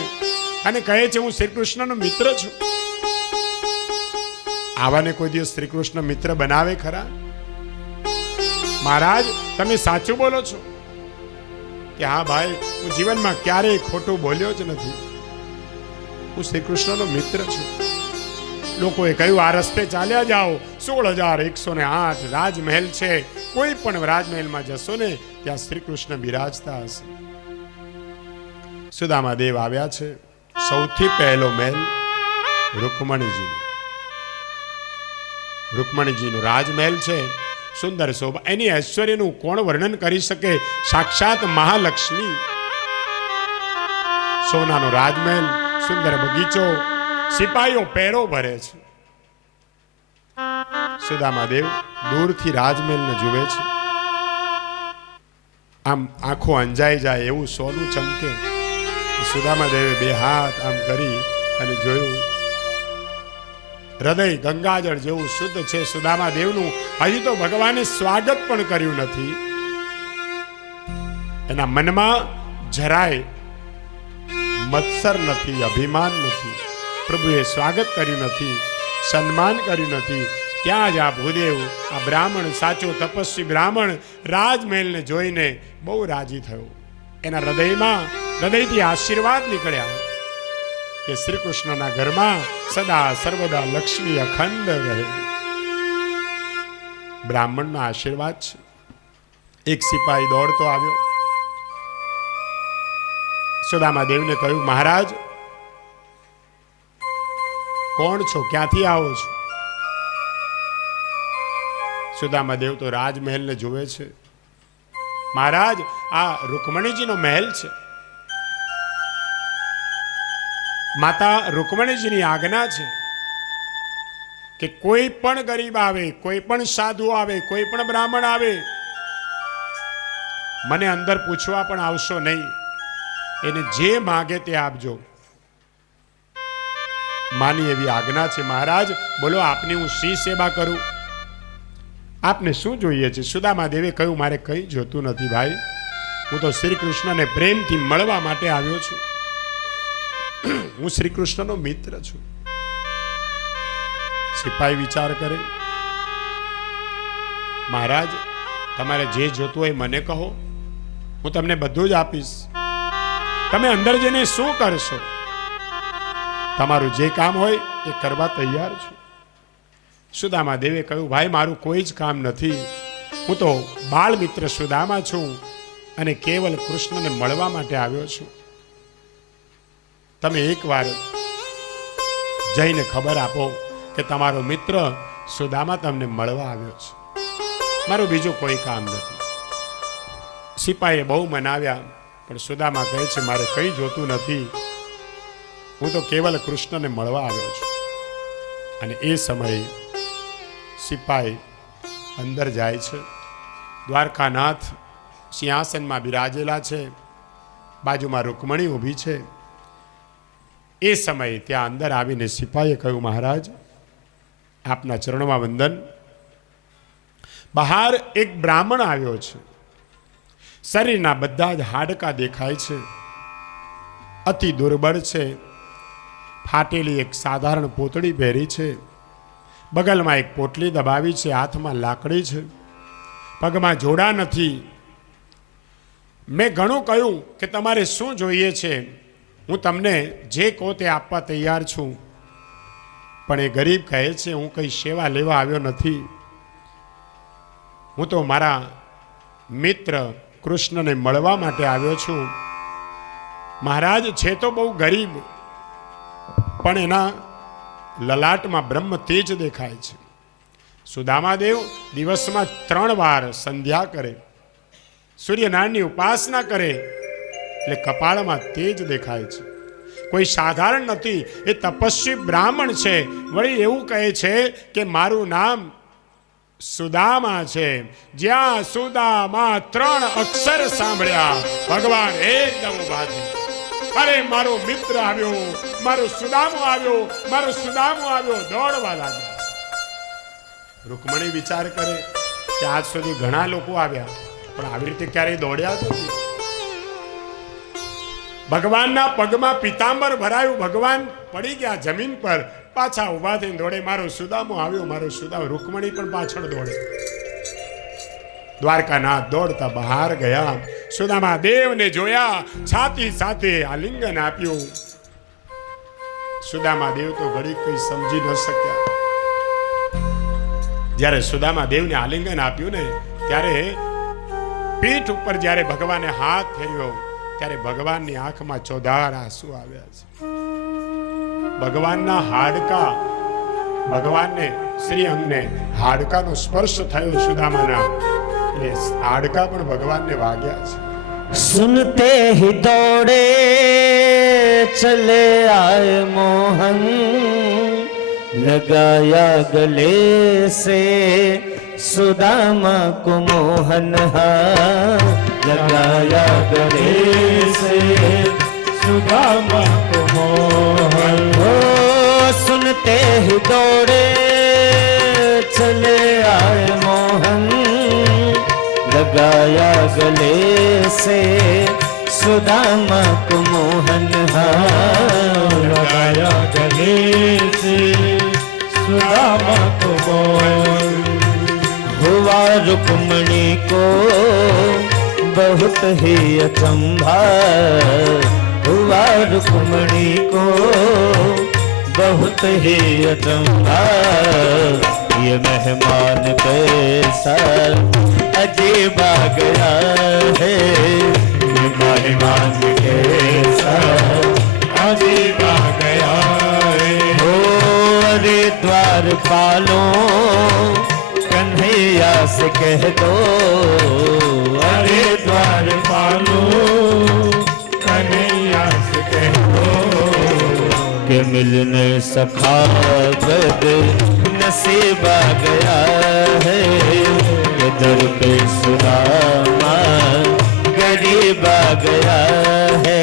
અને કહે છે હું શ્રી કૃષ્ણનો મિત્ર છું. આવાને કોઈ દિવસ શ્રી કૃષ્ણ મિત્ર બનાવે ખરા? મહારાજ તમે સાચું બોલો છો? કે હા ભાઈ, હું જીવનમાં ક્યારેય ખોટું બોલ્યો જ નથી, હું શ્રી કૃષ્ણનો મિત્ર છું. લોકોએ કહ્યું આ રસ્તે ચાલ્યા જાઓ, 16,108 રાજમહેલ છે, કોઈ પણ રાજમહેલમાં જશો ને ત્યાં શ્રી કૃષ્ણ બિરાજતા હશે. સુદામાદેવ આવ્યા છે. સૌથી પહેલો મહેલ રૂકમણીજીનો. રૂકમણીજીનો રાજમહેલ છે, સુંદર શોભા. એની ઐશ્વર્યનું કોણ વર્ણન કરી શકે? સાક્ષાત મહાલક્ષ્મી. સોનાનો રાજમહેલ, સુંદર બગીચો, સિપાહીઓ પહેરો ભરે છે. સુદામાદેવ દૂરથી રાજમહેલને જુએ છે. આમ આંખો અંજાઈ જાય એવું સોનું ચમકે. સુદામાદેવે 2 હાથ આમ કરી અને જોયું. હૃદય ગંગાજળ જેવું શુદ્ધ છે સુદામાદેવનું. હજી તો ભગવાને સ્વાગત પણ કર્યું નથી. એના મનમાં જરાય મત્સર નથી, અભિમાન નથી. પ્રભુએ સ્વાગત કર્યું નથી, સન્માન કર્યું નથી. ત્યાં જ આ ભૂદેવ, આ બ્રાહ્મણ, સાચો તપસ્વી બ્રાહ્મણ રાજમહેલને જોઈને બહુ રાજી થયો. એના હૃદયથી આશીર્વાદ નીકળ્યા કે શ્રી કૃષ્ણના ઘરમાં સદા સર્વદા લક્ષ્મી અખંડ રહે. બ્રાહ્મણના આશીર્વાદ છે. એક સિપાહી દોડતો આવ્યો. સુદામાદેવને કહ્યું મહારાજ કોણ છો? ક્યાંથી આવો છો? સુદામાદેવ તો રાજમહેલને જુએ છે. મહારાજ આ રૂકમણીજીનો મહેલ છે. માતા રૂકમણીજીની આજ્ઞા છે કે કોઈ પણ ગરીબ આવે, કોઈ પણ સાધુ આવે, કોઈ પણ બ્રાહ્મણ આવે, મને અંદર પૂછવા પણ આવશો નહીં. એને જે માગે તે આપજો. માની એવી આજ્ઞા છે. મહારાજ બોલો આપની હું શી સેવા કરું? આપને શું જોઈએ છે? સુદામાદેવે કહ્યું મારે કંઈ જોતું નથી ભાઈ, હું તો શ્રી કૃષ્ણને પ્રેમથી મળવા માટે આવ્યો છું. હું શ્રી કૃષ્ણનો મિત્ર છું. સિપાહી વિચાર કરે, મહારાજ તમારે જે જોતું હોય મને કહો, હું તમને બધું જ આપીશ. તમે અંદર જઈને શું કરશો? તમારું જે કામ હોય એ કરવા તૈયાર છું. સુદામાદેવે કહ્યું ભાઈ મારું કોઈ જ કામ નથી, હું તો બાળ મિત્ર સુદામા છું અને કેવલ કૃષ્ણને મળવા માટે આવ્યો છું. તમે એકવાર જઈને ખબર આપો કે તમારો મિત્ર સુદામા તમને મળવા આવ્યો છે. મારું બીજું કોઈ કામ નથી. સિપાહીએ બહુ મનાવ્યા, પણ સુદામા કહે છે મારે કંઈ જોતું નથી, હું તો કેવલ કૃષ્ણને મળવા આવ્યો છું. અને એ સમયે સિપાહી અંદર જાય છે. દ્વારકાનાથ સિંહાસનમાં બિરાજેલા છે, બાજુમાં રૂકમણી ઊભી છે. એ સમયે ત્યાં અંદર આવીને સિપાહીએ કહ્યું, મહારાજ આપના ચરણમાં વંદન. બહાર એક બ્રાહ્મણ આવ્યો છે. શરીરના બધા જ હાડકાં દેખાય છે, અતિ દુર્બળ છે. ફાટેલી એક સાધારણ પોતળી પહેરી છે, બગલમાં એક પોટલી દબાવી છે, હાથમાં લાકડી છે, પગમાં જોડા નથી. મેં ઘણું કહ્યું કે તમારે શું જોઈએ છે, હું તમને જે કહો તે આપવા તૈયાર છું. પણ એ ગરીબ કહે છે હું કંઈ સેવા લેવા આવ્યો નથી, હું તો મારા મિત્ર કૃષ્ણને મળવા માટે આવ્યો છું. મહારાજ છે તો બહુ ગરીબ, પણ એના લલાટમાં બ્રહ્મ તેજ દેખાય છે. સુદામાદેવ દિવસમાં 3 વાર સંધ્યા કરે, સૂર્યનારાયણની ઉપાસના કરે, એટલે કપાળમાં તેજ દેખાય છે. કોઈ સાધારણ નથી, એ તપસ્વી બ્રાહ્મણ છે. વળી એવું કહે છે કે મારું નામ સુદામા છે. જ્યાં સુદામા 3 અક્ષર સાંભળ્યા ભગવાન એકદમ ઉભા થઈ. અરે મારો મિત્ર આવ્યો, મારો સુદામો આવ્યો, મારો સુદામો આવ્યો, દોડવા લાગ્યા. રૂકમણી વિચાર કરે કે આજ સુધી ઘણા લોકો આવ્યા, પણ આવી રીતે ક્યારેય દોડ્યા નથી. ભગવાનના પગમાં પિતાંબર ભરાયું, ભગવાન પડી ગયા જમીન પર. પાછા ઉભા થઈને દોડે, મારો સુદામો આવ્યો, મારો સુદામો. રૂકમણી પણ પાછળ દોડે. દ્વારકાનાથ દોડતા બહાર ગયા. સુદામા દેવને જોયા, છાતી સાથે આલિંગન આપ્યું. સુદામા દેવ તો ઘડી કઈ સમજી ન શક્યા. જ્યારે સુદામા દેવને આલિંગન આપ્યું ને, ત્યારે પીઠ ઉપર જ્યારે ભગવાને હાથ ફેર્યો, ત્યારે ભગવાનની આંખમાં ચોધાર આંસુ આવ્યા છે. ભગવાનના હાડકા, ભગવાનને શ્રી અંગને હાડકાનો સ્પર્શ થયો સુદામાના, એટલે હાડકા પણ ભગવાનને વાગ્યા છે. सुनते ही दौड़े चले आए मोहन, लगाया गले से सुदामा को मोहन. हाँ, लगाया गले से सुदामा को मोहन. हो सुनते ही दौड़े चले आए मोहन, लगाया गले से सुदामा को मोहन. हाँ, लगाया गले से सुदामा को मोहन. हुआ रुक्मणी को बहुत ही अचंभा, हुआ रुक्मणी को बहुत ही अचंभा. ये मेहमान कैसा अजीब आ गया है, ये मेहमान कैसा अजीब आ गया है. हो अरे द्वारपालों कन्हैया से कह दो, अरे द्वारपालों कन्हैया से कह दो कि मिलने सखा बद नसीब आ गया है, कि दर पे सुदामा गरीब आ गया है.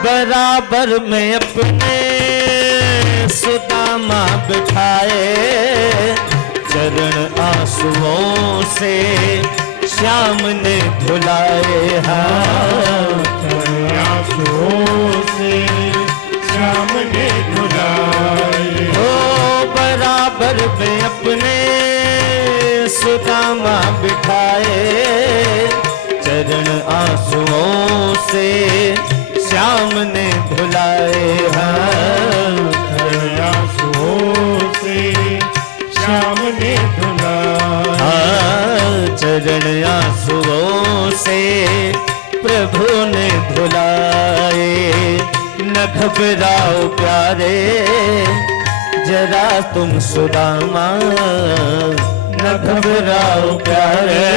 बराबर में अपने सुदामा बिठाए, चरण आंसुओं से श्याम ने धुलाए हाँ आंसुओं से श्याम ने धुलाए। ओ बराबर में अपने सुदामा बिठाए चरण आंसुओं से श्याम ने धुलाए हाँ आंसुओं से श्याम ने धुलाए। हाँ चरण आंसुओं से प्रभु ने धुलाए। न घबराओ प्यारे जरा तुम सुदामा, न घबराओ प्यारे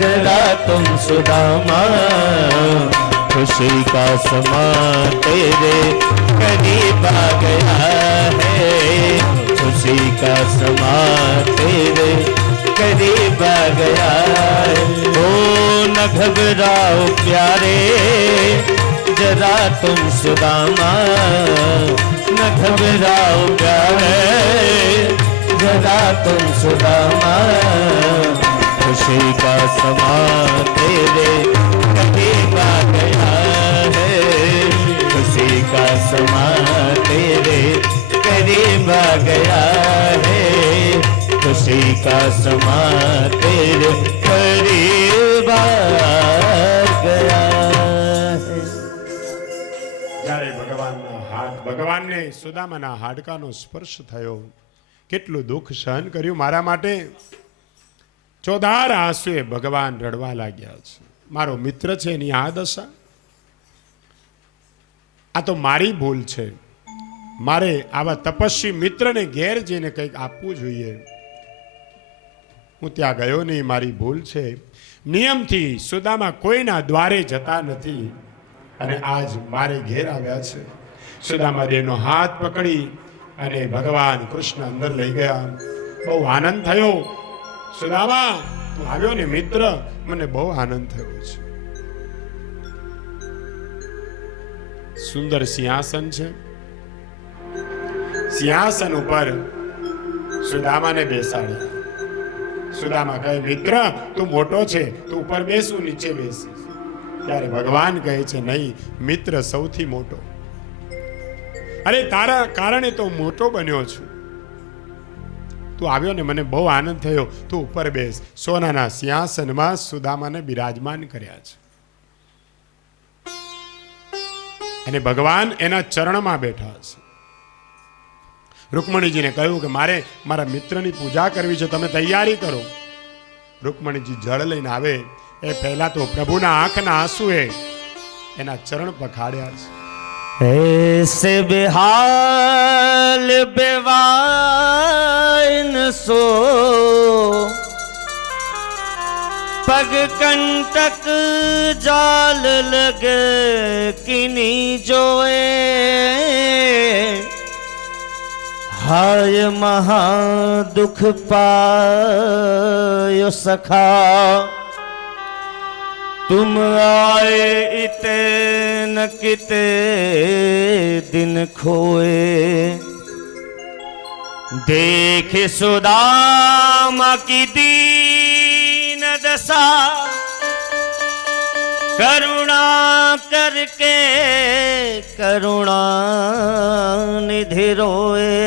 जरा तुम सुदामा। खुशी का समा तेरे करीब आ गया है, खुशी का समा तेरे करीब आ गया है। ओ न घबराओ प्यारे जरा तुम सुदामा, न घबराओ प्यारे जरा तुम सुदामा। खुशी का समा तेरे करीब आ गया है, खुशी का समा तेरे करीब आ गया है, खुशी का समा तेरे करीब आ गया है। જ્યારે ભગવાનને સુદામાના હાડકાનો સ્પર્શ થયો, કેટલું દુઃખ સહન કર્યું મારા માટે. ચોધાર આંસુએ ભગવાન રડવા લાગ્યા છે. મારો મિત્ર છે એની આ દશા. આ તો મારી ભૂલ છે. મારે આવા તપસ્વી મિત્રને ઘેર જઈને કંઈક આપવું જોઈએ. હું ત્યાં ગયો નહીં, મારી ભૂલ છે. નિયમથી સુદામા કોઈના દ્વારે જતા નથી અને આજ મારે ઘેર આવ્યા છે. સુદામા દેવનો હાથ પકડી અને ભગવાન કૃષ્ણ અંદર લઈ ગયા. બહુ આનંદ થયો. સુદામા તું આવ્યો ને મિત્ર, મને બહુ આનંદ થયો છે. સુંદર સિંહાસન છે. સિંહાસન ઉપર સુદામાને બેસાડ્યા. સુદામા કહે મિત્ર તું મોટો છે, તું ઉપર બેસું નીચે બેસીશ. ત્યારે ભગવાન કહે છે નહીં, મિત્ર સૌથી મોટો. અરે તારા કારણે તો મોટો બન્યો છું. તું આવ્યો ને મને બહુ આનંદ થયો, તું ઉપર બેસ. સોનાના સિંહાસનમાં સુદામાને બિરાજમાન કર્યા છે અને ભગવાન એના ચરણમાં બેઠા છે. રૂકમણીજીને કહ્યું કે મારે મારા મિત્રની પૂજા કરવી છે, તમે તૈયારી કરો. રૂકમણીજી જળ લઈને આવે એ પહેલા તો પ્રભુના આંખના આંસુએ એના ચરણ પખાડ્યા છે. ऐसे बेहाल बेवाइन सो पग कंटक जाल लगे किनी जोए। हाय महा दुख पायो सखा तुम आए इते न किते दिन खोए। देख सुदामा की दीन दशा करुणा करके करुणा निधि रोए।